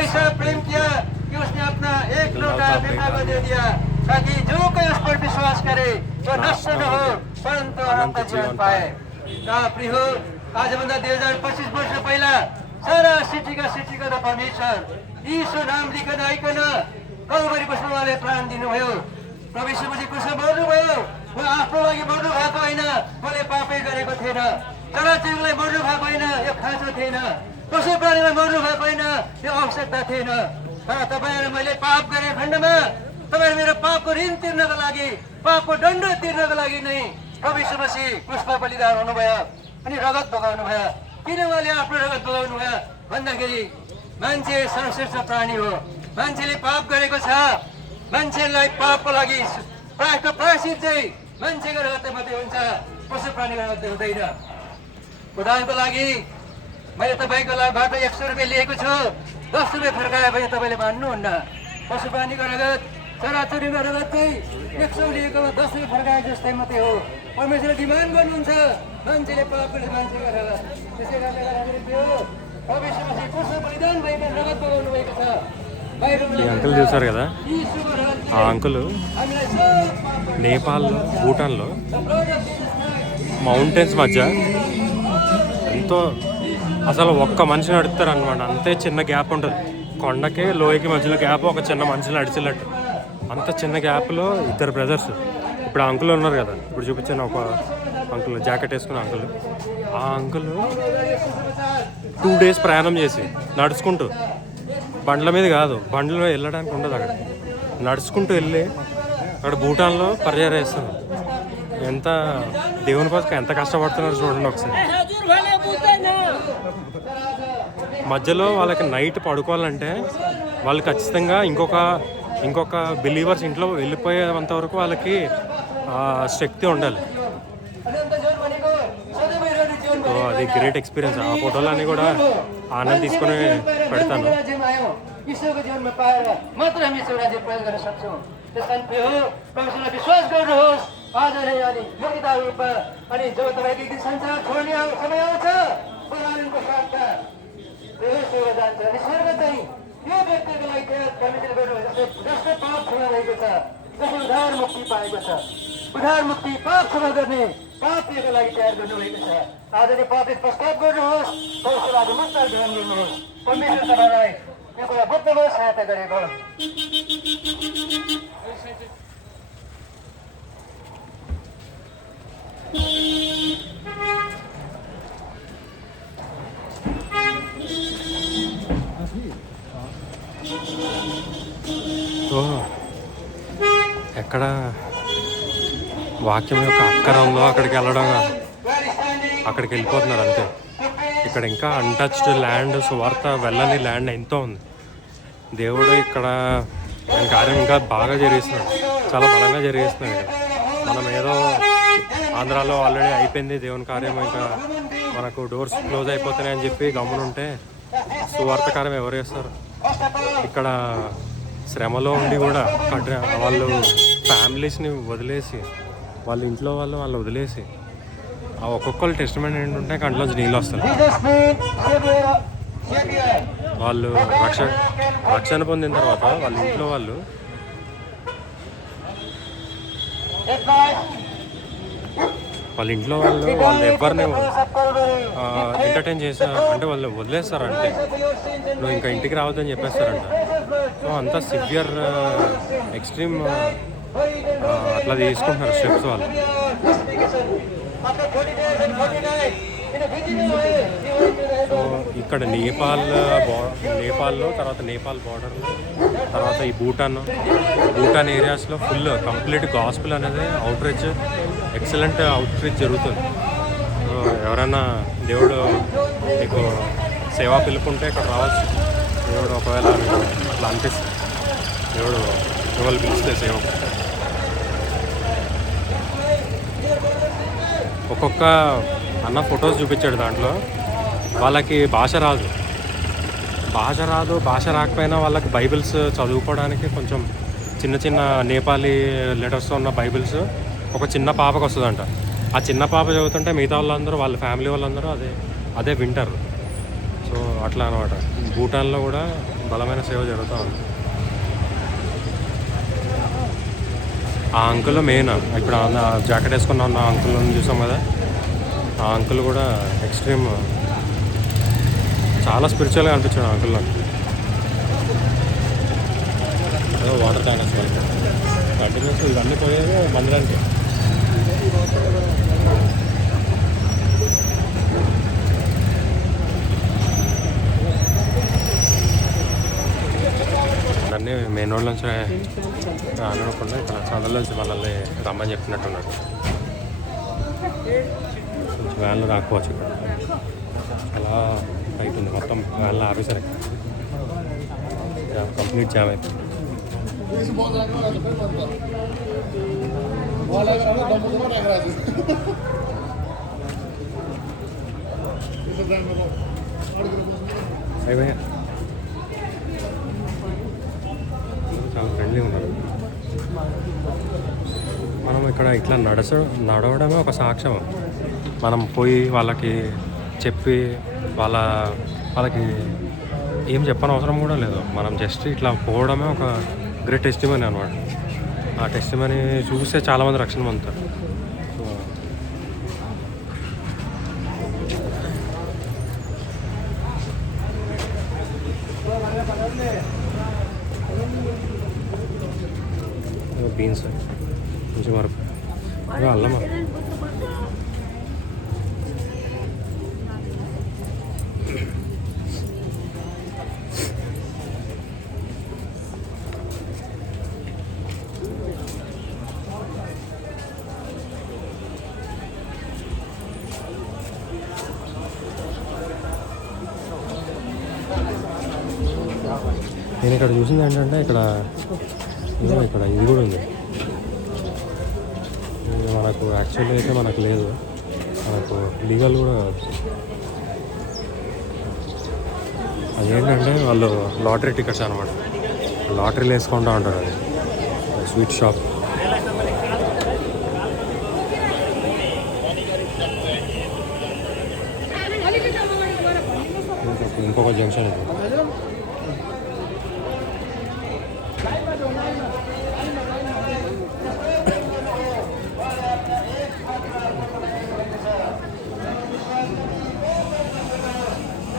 ऐसा प्रेम किया कि उसने अपना एक लौटा बेटा को दे दिया, ताकि जो कोई उस पर विश्वास करे वो नष्ट न हो परंतु अनंत जीवन पाए। प्रिय हो, आजभन्दा 2025 वर्ष पहिला सारा सृष्टिका त परमेश्वर यीशु नाम लिखन आइकन कलवरी क्रुसमा उहाँले प्राण दिनुभयो। प्रभु यीशुपछि क्रुसमा मर्नुभयो। उहाँ आफ्नो लागि मर्नु भएको होइन, उहाँले पापै गरेको थिएन। चराचुरुङ्गीलाई मर्नु भएको होइन, यो खाँचो थिएन। पशु प्राणीलाई मर्नु भएको होइन, यो आवश्यकता थिएन। तर तपाईँ र मैले पाप गरे खण्डमा तपाईँ मेरो पापको ऋण तिर्नको लागि, पापको दण्ड तिर्नको लागि नै प्रभु यीशु मसीह क्रुसमा बलिदान हुनुभयो अनि रगत बगाउनु भयो। किन उहाँले आफ्नो रगत बगाउनु भयो भन्दाखेरि मान्छे सर्वश्रेष्ठ प्राणी हो। मान्छेले पाप गरेको छ, मान्छेलाई पापको लागि प्रायश्चित चाहिँ मान्छेको रगतले मात्रै हुन्छ, पशु प्राणीको रगतले हुँदैन। उदाहरणको लागि मैले तपाईँको लाभबाट 100 रुपियाँ लिएको छु, 10 रुपियाँ फर्कायो भने तपाईँले मान्नुहुन्न। पशु प्राणीको रगत, चराचुरुङ्गीको रगत चाहिँ 100 लिएकोमा 10 रुपियाँ फर्काए जस्तै मात्रै हो। परमेश्वरले डिमान्ड गर्नुहुन्छ मान्छेले पाप गरे मान्छेको रगत। त्यसै कारणले परमेश्वरले क्रुसमा बलिदान भएको रगत बगाउनु भएको छ। ఈ అంకుల్ చూసారు కదా, ఆ అంకుల్ నేపాల్లో భూటాన్లో మౌంటైన్స్ మధ్య ఎంతో అసలు ఒక్క మనిషి నడుపుతారు అనమాట. అంతే చిన్న గ్యాప్ ఉంటుంది, కొండకి లోయకి మధ్యలో గ్యాప్, ఒక చిన్న మనిషిని నడిచేటట్టు. అంత చిన్న గ్యాప్లో ఇద్దరు బ్రదర్స్. ఇప్పుడు ఆ అంకుల్ ఉన్నారు కదా, ఇప్పుడు చూపించాను ఒక అంకుల్ జాకెట్ వేసుకున్న అంకుల్. ఆ అంకుల్ 2 days ప్రయాణం చేసి నడుచుకుంటూ, బండ్ల మీద కాదు, బండ్లో వెళ్ళడానికి ఉండదు, అక్కడ నడుచుకుంటూ వెళ్ళి అక్కడ భూటాన్లో పర్యవేస్తారు. ఎంత దేవుని కోసం ఎంత కష్టపడుతున్నారో చూడండి ఒకసారి. మధ్యలో వాళ్ళకి నైట్ పడుకోవాలంటే వాళ్ళు ఖచ్చితంగా ఇంకొక బిలీవర్స్ ఇంట్లో వెళ్ళిపోయేంత వరకు వాళ్ళకి శక్తి ఉండాలి. సో అది గ్రేట్ ఎక్స్పీరియన్స్. ఆ ఫోటోలన్నీ కూడా ఆనంద్ తీసుకొని పెడతాను. ईश्वरको जीवनमा पाएर मात्र हामी त्यो राज्य प्रयोग गर्न सक्छौँ। त्यस कारण प्रिय हो, परमेश्वरलाई विश्वास गर्नुहोस् आज नै अनि योग्यता रूपमा। अनि जब तपाईँको एक दिन संसार छोड्ने समय आउँछ, परायणको साथमा स्वर्ग जान्छ। अनि स्वर्ग चाहिँ यो व्यक्तिको लागि परमेश्वरले गर्नुभएको जसको पाप क्षमा भएको छ, जसले उद्धार मुक्ति पाएको छ, उद्धार मुक्ति पाप क्षमा गर्ने पापीको लागि तयार गर्नुभएको छ। आज नै पापले प्रस्ताव गर्नुहोस्, परमेश्वरलाई आज मात्र ध्यान दिनुहोस्। परमेश्वर तपाईँलाई यो कुरा बुझ्नमा सहायता गरेको। సో ఎక్కడ వాక్యం యొక్క అక్కరంలో అక్కడికి వెళ్ళడం, అక్కడికి వెళ్ళిపోతున్నారు అంతే. ఇక్కడ ఇంకా అన్టచ్డ్ ల్యాండ్, సువార్త వెళ్ళని ల్యాండ్ ఎంతో ఉంది. దేవుడు ఇక్కడ ఆయన కార్యం ఇంకా బాగా జరిగిస్తున్నాడు, చాలా బలంగా జరిగిస్తున్నాడు. ఇక్కడ మనం ఏదో ఆంధ్రాలో ఆల్రెడీ అయిపోయింది దేవుని కార్యం, ఇంకా మనకు డోర్స్ క్లోజ్ అయిపోతున్నాయి అని చెప్పి గమ్మునుంటే సువార్తకారం ఎవరు చేస్తారు? ఇక్కడ శ్రమలో ఉండి కూడా వాళ్ళు ఫ్యామిలీస్ని వదిలేసి, వాళ్ళ ఇంట్లో వాళ్ళు వదిలేసి, ఆ ఒక్కొక్కరు టెస్టిమెంట్ ఏంటంటే కంట్లోంచి నీళ్ళు వస్తారు. వాళ్ళు రక్షణ పొందిన తర్వాత వాళ్ళ ఇంట్లో వాళ్ళు ఎవరిని ఎంటర్టైన్ చేస్తారు అంటే వాళ్ళు వదిలేస్తారు, అంటే నువ్వు ఇంకా ఇంటికి రావద్దని చెప్పేస్తారంట. సో అంతా సివియర్ ఎక్స్ట్రీమ్ అట్లా తీసుకుంటున్నారు స్టెప్స్ వాళ్ళు. సో ఇక్కడ నేపాల్లో తర్వాత నేపాల్ బార్డర్లో తర్వాత ఈ భూటాన్ ఏరియాస్లో ఫుల్ కంప్లీట్ గాస్పుల్ అనేది అవుట్రీచ్, ఎక్సలెంట్ అవుట్రీచ్ జరుగుతుంది. సో ఎవరైనా దేవుడు మీకు సేవా పిలుపుంటే ఇక్కడ రావచ్చు. దేవుడు ఒకవేళ అట్లా అనిపిస్తుంది, దేవుడు మిమ్మల్ని పిలిస్తే సేవ. ఒక్కొక్క అన్న ఫొటోస్ చూపించాడు, దాంట్లో వాళ్ళకి భాష రాకపోయినా వాళ్ళకి బైబిల్స్ చదువుకోవడానికి కొంచెం చిన్న నేపాలీ లెటర్స్తో ఉన్న బైబిల్స్ ఒక చిన్న పాపకు వస్తుందంట. ఆ చిన్న పాప చదువుతుంటే మిగతా వాళ్ళందరూ, వాళ్ళ ఫ్యామిలీ వాళ్ళందరూ అదే వింటారు. సో అట్లా అనమాట. భూటాన్లో కూడా బలమైన సేవ జరుగుతూ ఉంది. ఆ అంకుల్ మెయిన్, ఇప్పుడు జాకెట్ వేసుకున్న ఉన్న అంకుల్ని చూసాం కదా, ఆ అంకుల్ కూడా ఎక్స్ట్రీమ్ చాలా స్పిరిచువల్గా అనిపించాడు ఆ అంకుల్ నాకు. ఏదో వాటర్ ట్యాంకర్స్ వాళ్ళు కంటిన్యూస్ ఇవన్నీ పోయేది మందిరానికి. అన్నీ మెయిన్ రోడ్ నుంచి రానుకోకుండా ఇక్కడ చదల నుంచి మనల్ని రమ్మని చెప్పినట్టున్నాడు. కొంచెం వ్యాన్లు రాకపోవచ్చు, ఇక్కడ చాలా టైట్ ఉంది మొత్తం. వ్యాన్ల ఆఫీసర్ కంప్లీట్ జామ్ అయిపోయింది. చాలా ఫ్రెండ్లీ ఉన్నారు. మనం ఇక్కడ ఇట్లా నడవడమే ఒక సాక్ష్యం. మనం పోయి వాళ్ళకి చెప్పి వాళ్ళకి ఏం చెప్పని అవసరం కూడా లేదు. మనం జస్ట్ ఇట్లా పోవడమే ఒక గ్రేట్ టెస్టిమనీ అనమాట. ఆ టెస్టిమనీ చూస్తే చాలామంది రక్షణ పొందుతారు. బీన్స్ కొంచెం వరకు అల్లమా నేను ఇక్కడ చూసింది ఏంటంటే ఇక్కడ ఇది కూడా ఉంది. మనకు యాక్చువల్లీ అయితే మనకు లేదు, మనకు లీగల్ కూడా. అదేంటంటే వాళ్ళు లాటరీ టికెట్స్ అనమాట. లాటరీలు వేసుకుంటూ ఉంటారు. అది స్వీట్ షాప్. ఇంకొక జంక్షన్ ఇది.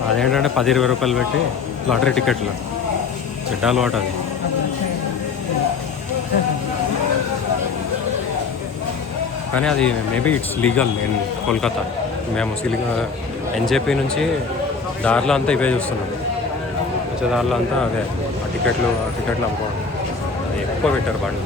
అదేంటంటే 10-20 రూపాయలు పెట్టి లాటరీ టికెట్లు, చెడ్డ అలవాటు అది. కానీ అది maybe it's legal in Kolkata. మేము ఎన్జేపీ నుంచి దారిలో అంతా ఇవే చూస్తున్నాం. వచ్చే దారిలో అంతా అదే ఆ టికెట్లు అమ్ముకోవడం. అది ఎక్కువ పెట్టారు బండి.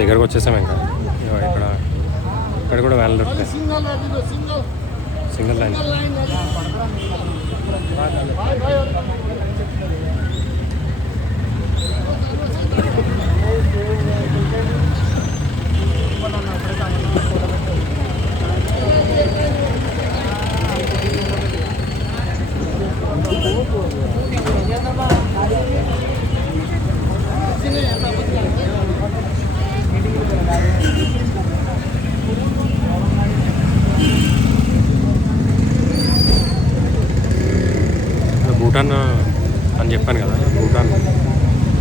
దగ్గరకు వచ్చేసాం ఇంకా ఇక్కడ ఇక్కడ కూడా వ్యాన్ దొరుకుతాయి సింగిల్ లైన్ భూటాన్ అని చెప్పాను కదా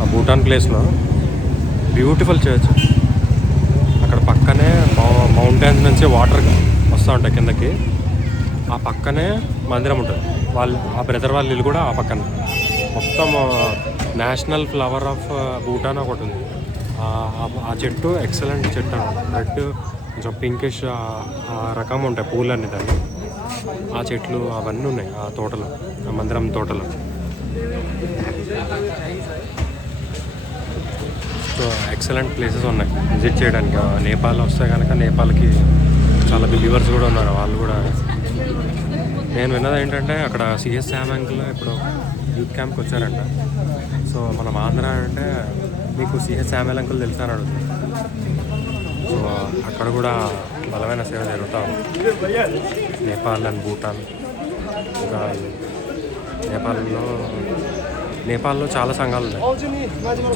ఆ భూటాన్ ప్లేస్లో బ్యూటిఫుల్ చర్చ్. అక్కడ పక్కనే మౌంటైన్స్ నుంచి వాటర్ వస్తూ ఉంటాయి కిందకి. ఆ పక్కనే మందిరం ఉంటుంది. ఆ బ్రదర్ వాళ్ళ ఇల్లు కూడా ఆ పక్కన. మొత్తం నేషనల్ ఫ్లవర్ ఆఫ్ భూటాన్ ఒకటి ఉంది. ఆ చెట్టు ఎక్సలెంట్ చెట్టు అన్నమాట. రెడ్ కొంచెం పింకిష్ ఆ రకం ఉంటాయి పూలు అన్ని దాన్ని. ఆ చెట్లు అవన్నీ ఉన్నాయి ఆ తోటలో, ఆ మందిరం తోటలో. సో ఎక్సలెంట్ ప్లేసెస్ ఉన్నాయి విజిట్ చేయడానికి. నేపాల్ వస్తే కనుక నేపాల్కి చాలా బిలీవర్స్ కూడా ఉన్నారు. వాళ్ళు కూడా నేను విన్నది ఏంటంటే అక్కడ సిఎస్ శామ్ అంకుల్ ఇప్పుడు యూత్ క్యాంప్కి వచ్చారంట. సో మనం ఆంధ్ర అంటే మీకు సిఎస్ శామ్ అంకుల్ తెలుసా అని అడుగుతుంది. సో అక్కడ కూడా బలమైన సేవ జరుగుతూ ఉంది. నేపాల్ అండ్ భూటాన్. ఇంకా నేపాల్లో చాలా సంఘాలు ఉన్నాయి,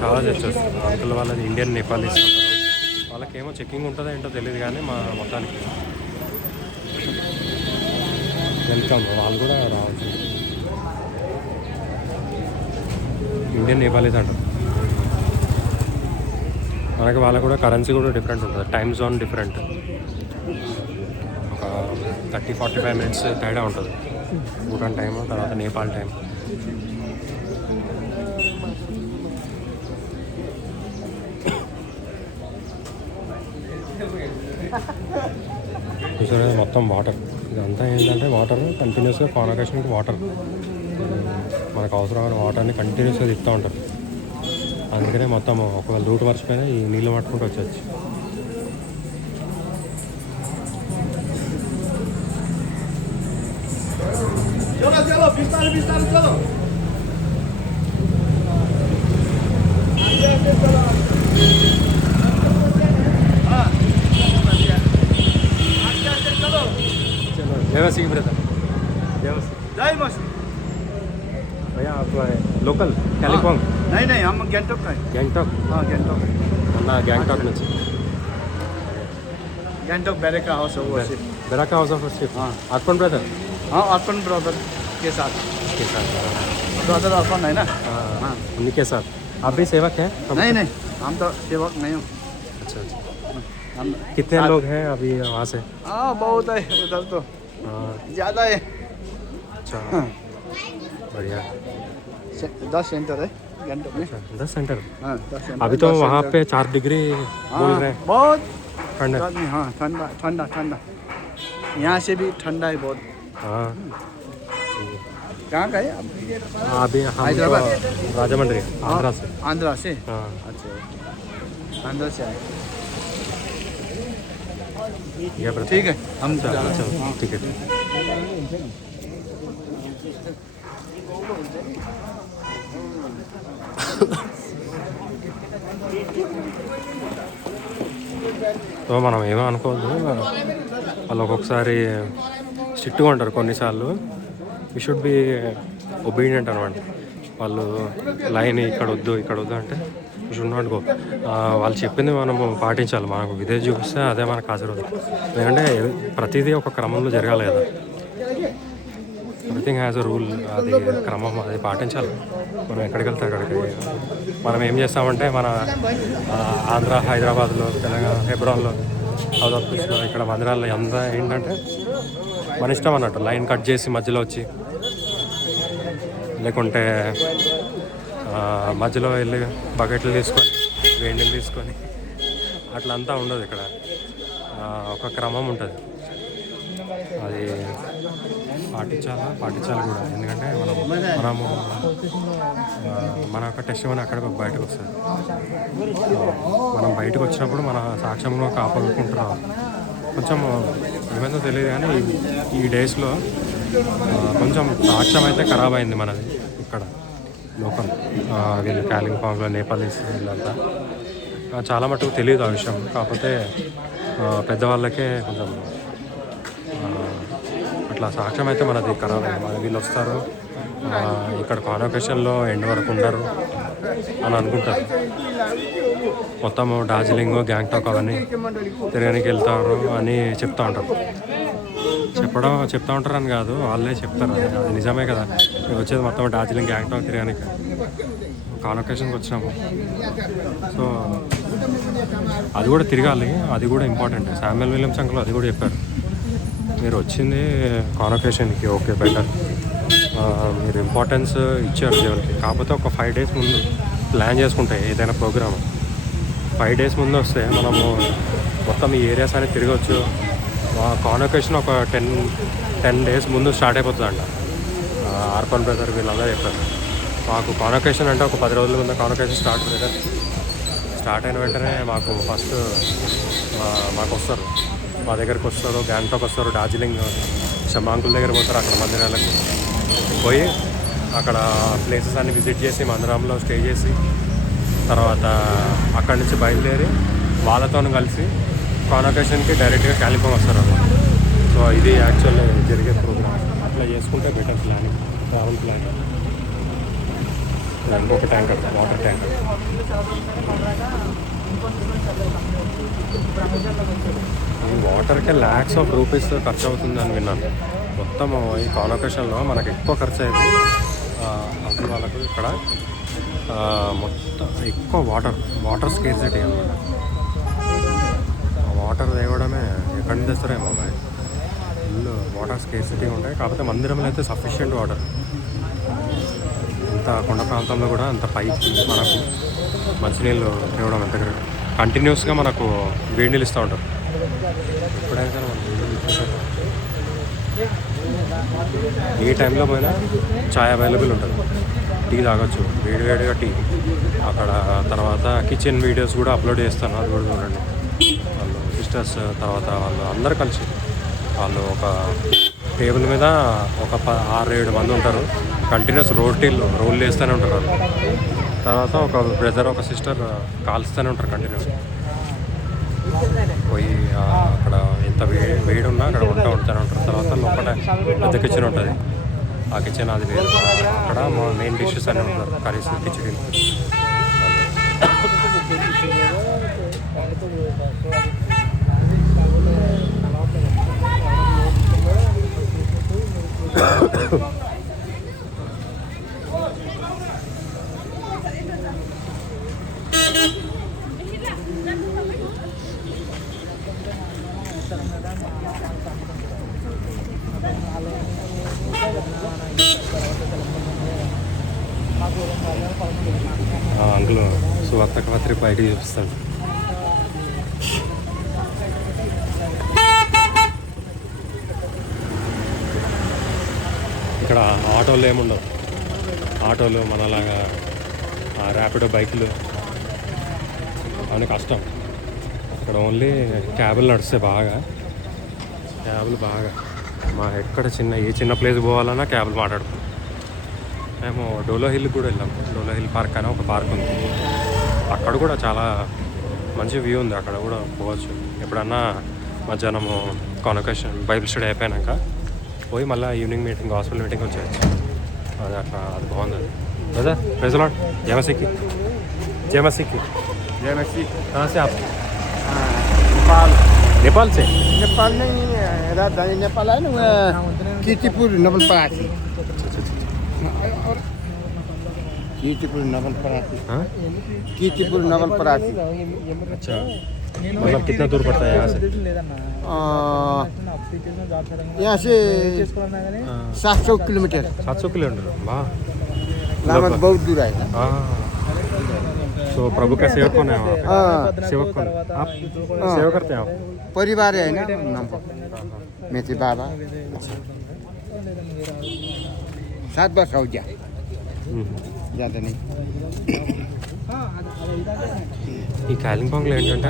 చాలా చర్చెస్. అంకుల్ వాళ్ళది ఇండియన్ నేపాలీస్. వాళ్ళకేమో చెక్కింగ్ ఉంటుందో ఏంటో తెలియదు కానీ మా మొత్తానికి వెల్కమ్. వాళ్ళు కూడా రావచ్చు. ఇండియన్ నేపాలీస్ అంటారు. మనకి వాళ్ళకు కూడా కరెన్సీ కూడా డిఫరెంట్ ఉంటుంది. Time zone different. ఒక 30-45 మినిట్స్ తేడా ఉంటుంది. భూటాన్ టైం తర్వాత నేపాల్ టైం. చూసారా మొత్తం వాటర్. ఇదంతా ఏంటంటే వాటర్ కంటిన్యూస్గా కాన్వకేషన్కి వాటర్ మనకు అవసరమైన వాటర్ని కంటిన్యూస్గా తిప్పుతూ ఉంటారు. అందుకనే మొత్తం ఒకవేళ రూట్ మర్చిపోయినా ఈ నీళ్ళు పట్టుకుంటూ వచ్చేచ్చు. देवसी ब्रदर, देवसी जय मस्त। भैया आप लोकल कैलिफोंग? नहीं हम गैंगटॉक का है। गैंगटॉक? हाँ गैंगटॉक है। ना गैंगटॉक నుంచి Gangtok Beracah house of worship. Beracah house of worship. हाँ अर्पण ब्रदर? हाँ अर्पण ब्रदर के साथ ब्रदर अर्पण है ना। हाँ उन्हीं के साथ आप भी सेवक हैं? नहीं हम तो सेवक नहीं हूँ। अच्छा हम कितने लोग हैं अभी वहाँ से? हाँ बहुत है उधर तो ज़्यादा है। अच्छा बढ़िया। 10 सेंटर है गैंगटॉक में। 10 सेंटर? हाँ 10 सेंटर। अभी तो वहाँ पे 4 डिग्री बोल रहे हैं। बहुत ठंड है। हाँ ठंडा यहाँ से भी ठंडा है बहुत। हाँ कहाँ का है अभी हम हैदराबाद? राजमंड्री आंध्रा से। आंध्रा से? हाँ अच्छा आंध्रा से आए। ठीक है हम चलो ठीक है। సో మనం ఏమో అనుకోవద్దు. వాళ్ళు ఒక్కొక్కసారి స్ట్రిక్ట్గా ఉంటారు కొన్నిసార్లు. వి షుడ్ బి ఒబీడియంట్ అనమాట. వాళ్ళు లైన్ ఇక్కడ వద్దు అంటే వి షుడ్ నాట్ గో. వాళ్ళు చెప్పింది మనము పాటించాలి. మనకు విదేశీ చూపిస్తే అదే మనకు ఆశీర్వాదం. ఎందుకంటే ప్రతిదీ ఒక క్రమంలో జరగాలి కదా. Everything has a rule. అది క్రమం, అది పాటించాలి. మనం ఎక్కడికి వెళ్తే అక్కడికి. మనం ఏం చేస్తామంటే మన ఆంధ్ర, హైదరాబాద్లో, తెలంగాణ, హెబ్రాన్లో సౌత్ ఆఫ్రికాలో ఇక్కడ మందిరాల్లో అంతా ఏంటంటే మన ఇష్టం అన్నట్టు, లైన్ కట్ చేసి మధ్యలో వచ్చి, లేకుంటే మధ్యలో వెళ్ళి బకెట్లు తీసుకొని వేడి నీళ్ళు తీసుకొని అట్లా అంతా ఉండదు ఇక్కడ. ఒక క్రమం ఉంటుంది, అది పాటించాలి కూడా. ఎందుకంటే మనము మన యొక్క టెస్ట్ అని అక్కడ బయటకు వస్తుంది. మనం బయటకు వచ్చినప్పుడు మన సాక్ష్యంలో కాపాడుకుంటున్నాం. కొంచెం ఏమైందో తెలియదు కానీ ఈ డేస్లో కొంచెం సాక్ష్యం అయితే ఖరాబ్ అయింది మనది ఇక్కడ లోకల్. వీళ్ళు కాలింపాంగ్లో నేపాలీస్ వీళ్ళంతా చాలా మటుకు తెలియదు ఆ విషయం. కాకపోతే పెద్దవాళ్ళకే కొంచెం అట్లా సాక్ష్యం అయితే మనది ఖరాబ్ అయింది. వీళ్ళు వస్తారు ఇక్కడ కాన్వకేషన్లో ఎండ్ వరకు ఉండరు అని అనుకుంటారు. మొత్తం డార్జిలింగ్, గ్యాంగ్టాక్ అవన్నీ తిరగడానికి వెళ్తారు అని చెప్తూ ఉంటారు. చెప్తా ఉంటారు అని కాదు, వాళ్ళే చెప్తారు. అది నిజమే కదా. వచ్చేది మొత్తం డార్జిలింగ్, గ్యాంగ్టాక్ తిరగడానికి కాన్వకేషన్కి వచ్చినాము. సో అది కూడా తిరగాలి, అది కూడా ఇంపార్టెంట్. శామ్యుయల్ విలియమ్స్ అంకుల్ అది కూడా చెప్పారు, మీరు వచ్చింది కాన్వకేషన్కి, ఓకే బెటర్, మీరు ఇంపార్టెన్స్ ఇచ్చారు దేవునికి. కాకపోతే ఒక 5 days ముందు ప్లాన్ చేసుకుంటే ఏదైనా ప్రోగ్రామ్ 5 days ముందు వస్తే మనము మొత్తం ఈ ఏరియాస్ అనేది తిరగవచ్చు. కాన్వకేషన్ ఒక 10 days ముందు స్టార్ట్ అయిపోతుందంట. ఆర్పన్ బ్రదర్ వీళ్ళందరూ చెప్పారు. మాకు కాన్వకేషన్ అంటే ఒక 10 రోజుల ముందు కాన్వకేషన్ స్టార్ట్ అయిన వెంటనే మాకు ఫస్ట్ మాకు వస్తారు, మా దగ్గరికి వస్తారు, గ్యాంగ్టాక్ వస్తారు, డార్జిలింగ్ షమాంకుల దగ్గర పోతారు. అక్కడ మందిరాలకు పోయి అక్కడ ప్లేసెస్ అన్ని విజిట్ చేసి మందిరంలో స్టే చేసి తర్వాత అక్కడి నుంచి బయలుదేరి వాళ్ళతో కలిసి కాన్వకేషన్కి డైరెక్ట్గా కాలింపాంగ్ వస్తారు అన్నమాట. సో ఇది యాక్చువల్ జరిగే ప్రోగ్రామ్. అట్లా చేసుకుంటే బెటర్ ప్లానింగ్, ట్రావెల్ ప్లానింగ్. ఇంకొక ట్యాంకర్, వాటర్ ట్యాంకర్. ఈ వాటర్కే lakhs of rupees ఖర్చు అవుతుందని విన్నాను. మొత్తం ఈ కాన్వకేషన్లో మనకు ఎక్కువ ఖర్చు అయింది అసలు వాళ్ళకు ఇక్కడ. మొత్తం ఎక్కువ వాటర్ స్కేర్సిటీ అన్నమాట. వాటర్ తేవడమే ఎక్కడి నుంచి తెస్తారేమో మరి. ఫుల్ వాటర్ స్కేర్సిటీ ఉంటాయి. కాకపోతే మందిరంలో అయితే సఫిషియెంట్ వాటర్. ఇంత కొండ ప్రాంతంలో కూడా అంత పైకి మనకు మంచినీళ్ళు తేవడం ఎంత కంటిన్యూస్గా మనకు వేడి నీళ్ళు ఇస్తూ ఉంటారు. ఎప్పుడైనా సరే మనకు ఏ టైంలో పోయినా చాయ్ అవైలబుల్ ఉంటుంది, టీ తాగొచ్చు, వేడివేడిగా టీ. అక్కడ తర్వాత కిచెన్ వీడియోస్ కూడా అప్లోడ్ చేస్తాను, అది కూడా చూడండి. వాళ్ళు సిస్టర్స్ తర్వాత వాళ్ళు అందరు కలిసి వాళ్ళు ఒక టేబుల్ మీద ఒక 6-7 మంది ఉంటారు. కంటిన్యూస్ రోల్ వేస్తూనే ఉంటారు వాళ్ళు. తర్వాత ఒక బ్రదర్, ఒక సిస్టర్ కాల్స్తూనే ఉంటారు కంటిన్యూస్. పోయి అక్కడ ఎంత వేడి ఉన్నా అక్కడ వండుతూనే ఉంటారు. తర్వాత లోపల పెద్ద కిచెన్ ఉంటుంది, ఆ కిచెన్ అది వేరు. అక్కడ మెయిన్ డిషెస్ అన్నీ ఉంటారు, కర్రీస్, కిచడీలు. అంకుల్ సువార్త పత్రిక బయటికి చూపిస్తాడు. ఇక్కడ ఆటోలు ఏముండవు. ఆటోలు మనలాగా ర్యాపిడో బైకులు అని కష్టం. ఇక్కడ ఓన్లీ క్యాబులు నడుస్తాయి. క్యాబులు బాగా ఎక్కడ ఏ చిన్న ప్లేస్ పోవాలన్నా క్యాబులు మాట్లాడుకుంటాం. మేము డోలో హిల్ కూడా వెళ్ళాం. డోలో హిల్ పార్క్ అని ఒక పార్క్ ఉంది. అక్కడ కూడా చాలా మంచి వ్యూ ఉంది. అక్కడ కూడా పోవచ్చు. ఎప్పుడన్నా మధ్యాహ్నము కాన్వకేషన్ బైబిల్ స్టడీ అయిపోయాక పోయి మళ్ళీ ఈవినింగ్ మీటింగ్, హాస్పిటల్ మీటింగ్ వచ్చేయచ్చు. అది అట్లా అది బాగుంది. అది బ్రదర్ ప్రైజ్ లార్డ్. जय मसीह की। जय मसीह कहाँ से आप? नेपाल से? नेपाल नहीं, राजधानी नेपाल है ना, कीर्तिपुर नवलपरासी। कीर्तिपुर नवलपरासी। हाँ? कीर्तिपुर नवलपरासी। अच्छा, मतलब कितना दूर पड़ता है यहाँ से? यहाँ से 700 किलोमीटर 700 किलोमीटर, वाह। लामत बहुत दूर है। हाँ, तो प्रभु का सेवक कौन है वहाँ पे? हाँ, सेवक कौन है? आप सेवा करते हैं आप? परिवार है ना नाम पर मेरे बाबा 7 वर्ष हो गया, ज़्यादा नहीं। ఈ కాలింపాంగ్లో ఏంటంటే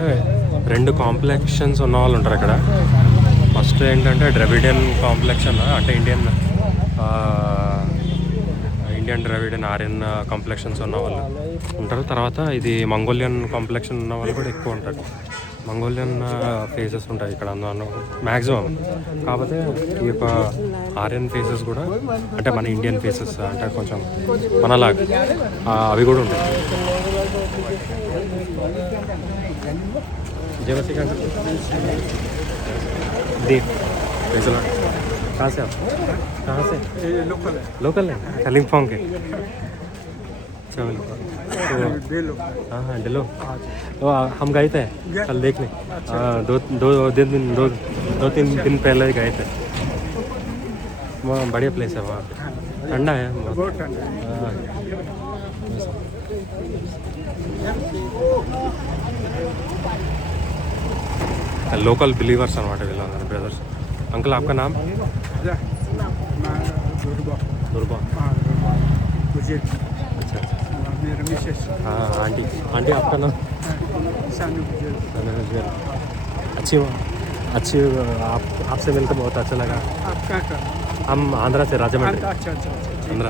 2 కాంప్లెక్షన్స్ ఉన్న వాళ్ళు ఉంటారు అక్కడ. ఫస్ట్ ఏంటంటే ద్రవిడియన్ కాంప్లెక్షన్, అంటే ఇండియన్ ద్రవిడియన్ ఆర్యన్ కాంప్లెక్షన్స్ ఉన్న వాళ్ళు ఉంటారు. తర్వాత ఇది మంగోలియన్ కాంప్లెక్షన్ ఉన్న వాళ్ళు కూడా ఎక్కువ ఉంటారు. మంగోలియన్ ఫేసెస్ ఉంటాయి ఇక్కడ మ్యాక్సిమం. కాకపోతే ఈ యొక్క ఆర్యన్ ఫేసెస్ కూడా, అంటే మన ఇండియన్ ఫేసెస్ అంటే కొంచెం మనలాగా అవి కూడా ఉంటాయి. जयमसी का देव कैसा कहाँ से आप? कहाँ से? लोकल है, कालिम्पोंग के। चलो हाँ हाँ डेलो, तो हम गए थे कल देखने। दो तीन दिन पहले गए थे। वहाँ बढ़िया प्लेस है, वहाँ ठंडा है बहुत। लोकल बिलीवर्स अनమాట వీళ్ళందరూ బ్రదర్స్. अंकल आपका नाम? दुर्बा। मुझे अच्छा अच्छा। मेरा मिसेस हाँ आंटी, आंटी आपका नाम? सानू गुजर। अच्छी अच्छी, आपसे मिलकर बहुत अच्छा लगा। आप क्या कर? हम आंध्रा से, राजమండ్రి अच्छा अच्छा अच्छा ఆంధ్ర.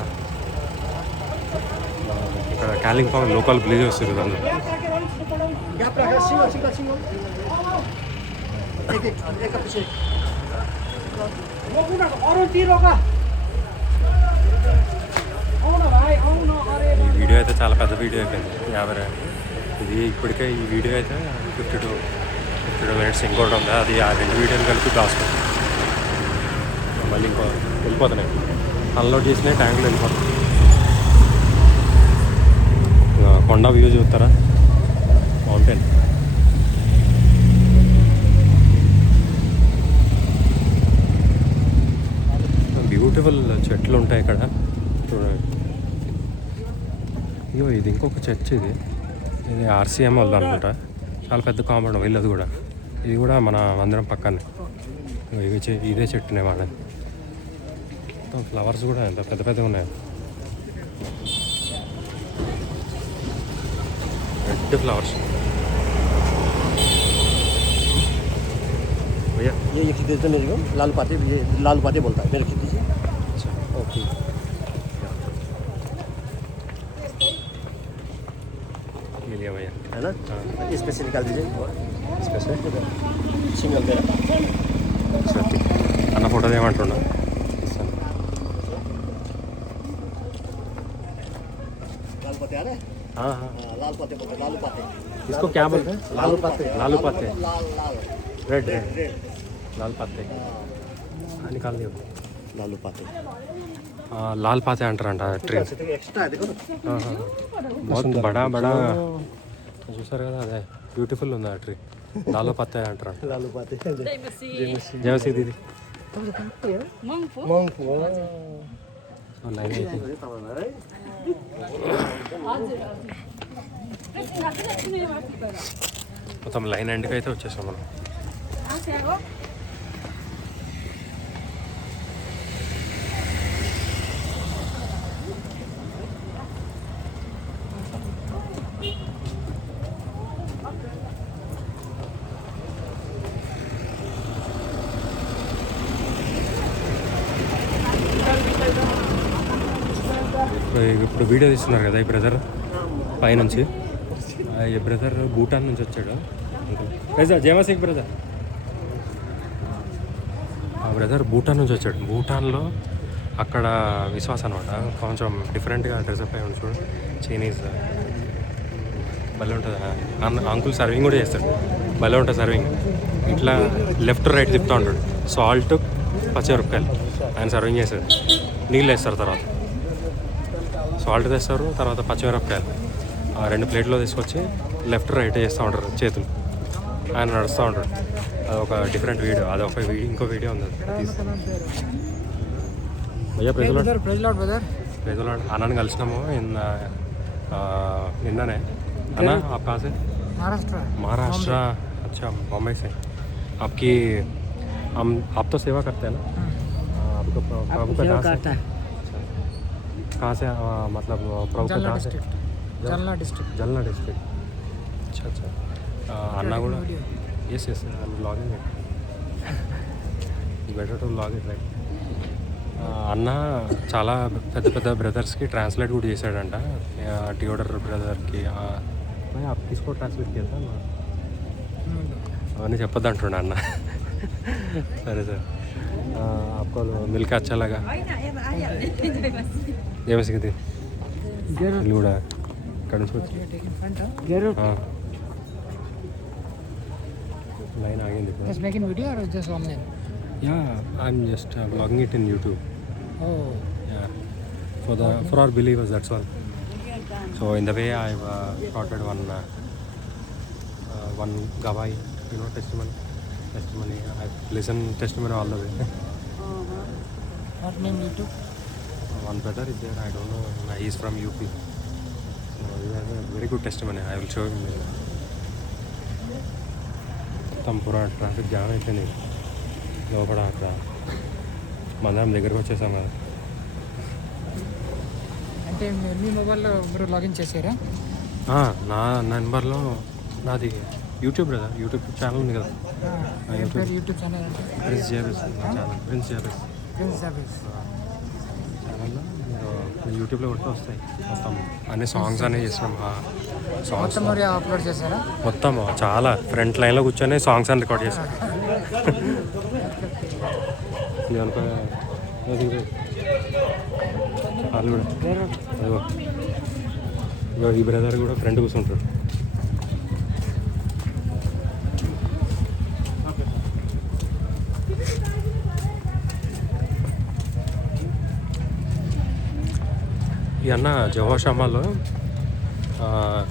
ఇక్కడ కాలింపాంగ్ లోకల్ విలేజెస్ అందరూ. ఈ వీడియో అయితే చాలా పెద్ద వీడియో అయిపోయింది, 50. ఇది ఇప్పటికే ఈ వీడియో అయితే 52 మినిట్స్. ఇంకోటి ఉంది, అది ఆ 2 వీడియోలు కలిపి దాచుకుంటాం. మళ్ళీ ఇంకో వెళ్ళిపోతున్నాయి, అన్లోడ్ చేసిన ట్యాంక్లో వెళ్ళిపోతాం. కొండ వ్యూ చూస్తారా, మౌంటైన్. బ్యూటిఫుల్ చెట్లు ఉంటాయి ఇక్కడ చూడండి. అయ్యో ఇది ఇంకొక చర్చ్, ఇది ఆర్సీఎం వాళ్ళు అనుకుంటా. చాలా పెద్ద కాంపౌండ్ వీళ్ళది కూడా. ఇది కూడా మన మందిరం పక్కనే. ఇదే చెట్టునే వాడని. ఫ్లవర్స్ కూడా ఎంత పెద్ద పెద్దగా ఉన్నాయి. Red flowers. भैया ये खींच देते मेरे को, लालू पाते, ये लालू पाते बोलता है, मेरे खींच दीजिए। अच्छा ओके। ये लिया भैया, है ना? हाँ इसमें से निकाल दीजिए, स्पेशल सिंगल मेरा। సరే అన్న ఫోటో ఏమంటున్నా. लाल पाते आ रहे हैं? हाँ हाँ, हाँ, लाल पाते बोलते हैं, लालू पाते। इसको क्या बोलते हैं? लालू पाते। लालू पाते, लाल लाल रेड रेड रेड रेड लाल पाते. निकाल दियो. लालू पाते। लाल पाते అంటారంట ట్రీ. एक्स्ट्रा है देखो ना। बहुत बड़ा बड़ा చూసారు కదా, అదే బ్యూటిఫుల్ ఉంది ఆ ట్రీ. లాలో పత్తే అంటారు. लालू पाते। జయమసి దీది मंग లైన్ అయితే మొత్తం లైన్ ఎండ్కి అయితే వచ్చేసాం మనం. ఇప్పుడు వీడియో తీస్తున్నారు కదా ఈ బ్రదర్ పైనుంచి. ఈ బ్రదర్ భూటాన్ నుంచి వచ్చాడు. బ్రదర్ జయమసింగ్ బ్రదర్, ఆ బ్రదర్ భూటాన్ నుంచి వచ్చాడు. భూటాన్లో అక్కడ విశ్వాసం అనమాట, కొంచెం డిఫరెంట్గా డ్రెస్అప్ అయి ఉంది చూడు. చైనీస్ భలే ఉంటుంది. అంకుల్ సర్వింగ్ కూడా చేస్తాడు, భలే ఉంటుంది సర్వింగ్. ఇట్లా లెఫ్ట్ రైట్ తిప్పుతూ ఉంటాడు. సాల్ట్ పచ్చిమిరపకాయలు ఆయన సర్వింగ్ చేస్తాడు. నీళ్ళు వేస్తారు, తర్వాత సాల్ట్ తెస్తారు, తర్వాత పచ్చిమిరపకాయలు 2 ప్లేట్లో తీసుకొచ్చి లెఫ్ట్ రైట్ చేస్తూ ఉంటారు చేతులు. ఆయన నడుస్తూ ఉంటాడు. అది ఒక డిఫరెంట్ వీడియో, అది ఒక వీడియో, ఇంకో వీడియో ఉంది అది. భయ్యా ప్రెజలాడ్ అన్నని కలిసినాము నిన్ననే. అన్న आप कहाँ से? महाराष्ट्र। अच्छा, बॉम्बे से। आपकी आप तो सेवा करते हैं ना? आपको प्रभु का कहाँ से मतलब प्रभु का कहाँ से? जलना डिस्ट्रिक्ट। जलना डिस्ट्रिक्ट। अच्छा अच्छा। అన్న కూడా yes yes blogging it, better to blog it right. అన్న చాలా పెద్ద పెద్ద బ్రదర్స్కి ట్రాన్స్లేట్ కూడా చేశాడంట. థియోడర్ బ్రదర్కి తీసుకో ట్రాన్స్లేట్ చేస్తా అవన్నీ చెప్పొద్దు అంటుండ అన్న. సరే సార్, आपको मिलकर अच्छा लगा. ఏమేసింది ఇల్లు కూడా ఇక్కడ నుంచి వచ్చి లైన్ ఆగింది. Just making video or just online? Yeah, I'm just vlogging it in YouTube. Oh. Yeah, for our believers, that's all. So in the way I've started one gavai, testimony. I've listened testimony all the way. What name YouTube? One brother is there, I don't know, he's from UP. So he has a very good testimony. I will show him later. మొత్తం పూరా traffic jam అయిపోయింది లోపల. అక్కడ మందరం దగ్గరకు వచ్చేసాం కదా. అంటే మీ మొబైల్లో మీరు లాగిన్ చేసారా? నా నెంబర్లో నాది యూట్యూబ్ కదా, యూట్యూబ్ ఛానల్ ఉంది కదా. యూట్యూబ్ ఛానల్ అంటే ప్రిన్స్ జాబెస్ ఛానల్. ప్రిన్స్ జాబెస్ ఛానల్లో మీరు యూట్యూబ్లో కొట్టి వస్తాయి మొత్తం అన్ని సాంగ్స్ అనేవి చేస్తున్నాం. సాంగ్స్ అప్లోడ్ చేశారా? మొత్తం చాలా ఫ్రంట్ లైన్లో కూర్చొని సాంగ్స్ అని రికార్డ్ చేశాను. వాళ్ళు కూడా అదిగో ఈ బ్రదర్ కూడా ఫ్రెండ్ కూర్చుంటాడు. ఈ అన్న జవాషామాలో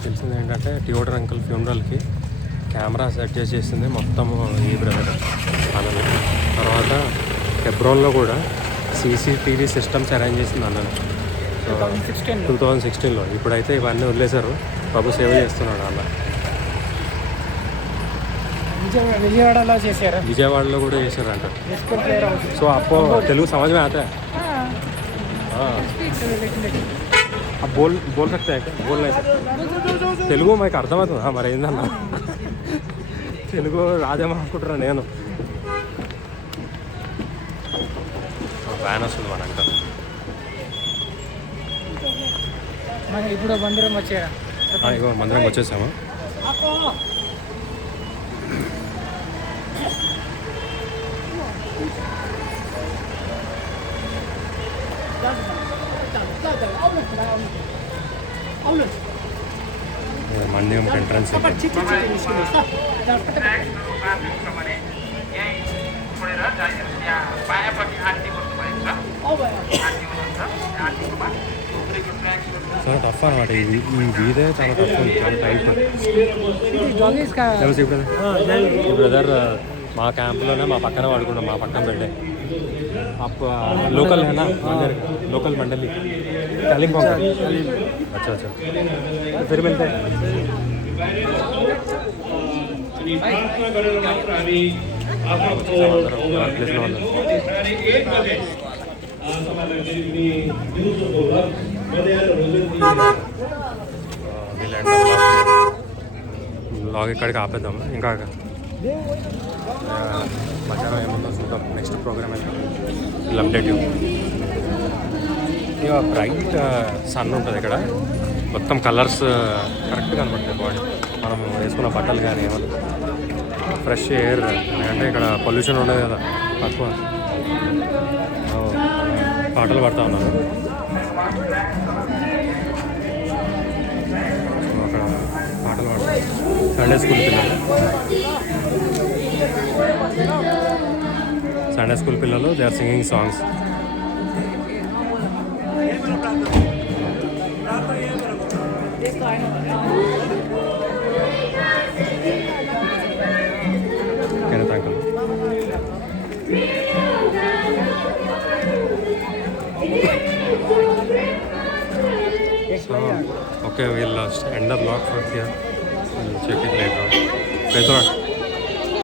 తెలిసింది ఏంటంటే థియోడర్ అంకుల్ ఫ్యూనరల్కి కెమెరా సెట్ చేసింది మొత్తం ఈ బ్రదర్ అన్నది. తర్వాత హెబ్రోన్లో కూడా సీసీటీవీ సిస్టమ్స్ అరేంజ్ చేసింది అన్న 2016లో. ఇప్పుడైతే ఇవన్నీ వదిలేశారు, ప్రభు సేవ చేస్తున్నాడు అన్న. విజయవాడలో చేశారా? విజయవాడలో కూడా చేశారంట. సో అప్పో తెలుగు సమझ में आता है? अब बोल सकते हैं क्या? बोल नहीं सकते తెలుగు మాకు అర్థమవుతుందా మరి ఏందన్నా? తెలుగు రాదేమో అనుకుంటున్నా నేను. వ్యాన్ వస్తుంది మన అంట. ఇప్పుడు మందిరం వచ్చారా? ఇగో మందిరం వచ్చేసాము. మందిరం ఎంట్రన్స్. చాలా టఫ్ అనమాట ఈ వీధే, చాలా టఫ్ ఉంది, చాలా టైట్. ఈ బ్రదర్ మా క్యాంప్లోనే మా పక్కన పడుకున్నాం, మా పక్కన పెట్టే लोकल है ना मंदिर, लोकल मंडली कालिम्पोंग। अच्छा अच्छा, तो फिर मिलते हैं. బ్లాగ్ ఇక్కడికి ఆపేద్దాము. ఇంకా మధ్యాహ్నం ఏమన్నా చూద్దాం, నెక్స్ట్ ప్రోగ్రామ్ అయితే విల్ అప్డేట్ యూ. ఇక బ్రైట్ సన్ ఉంటుంది ఇక్కడ, మొత్తం కలర్స్ కరెక్ట్గా కనబడతాయి బాడీ. మనం వేసుకున్న బట్టలు కానీ ఏమన్నా ఫ్రెష్ ఎయిర్, అంటే ఇక్కడ పొల్యూషన్ ఉండదు కదా తక్కువ. పాటలు పాడుతూ ఉన్నారు అక్కడ, పాటలు పాడుతారు. సండే స్కూల్ పిల్లలు, సండే స్కూల్ పిల్లలు they are singing songs. Okay, we'll end the vlog for here. We'll check it later on. Praise the Lord.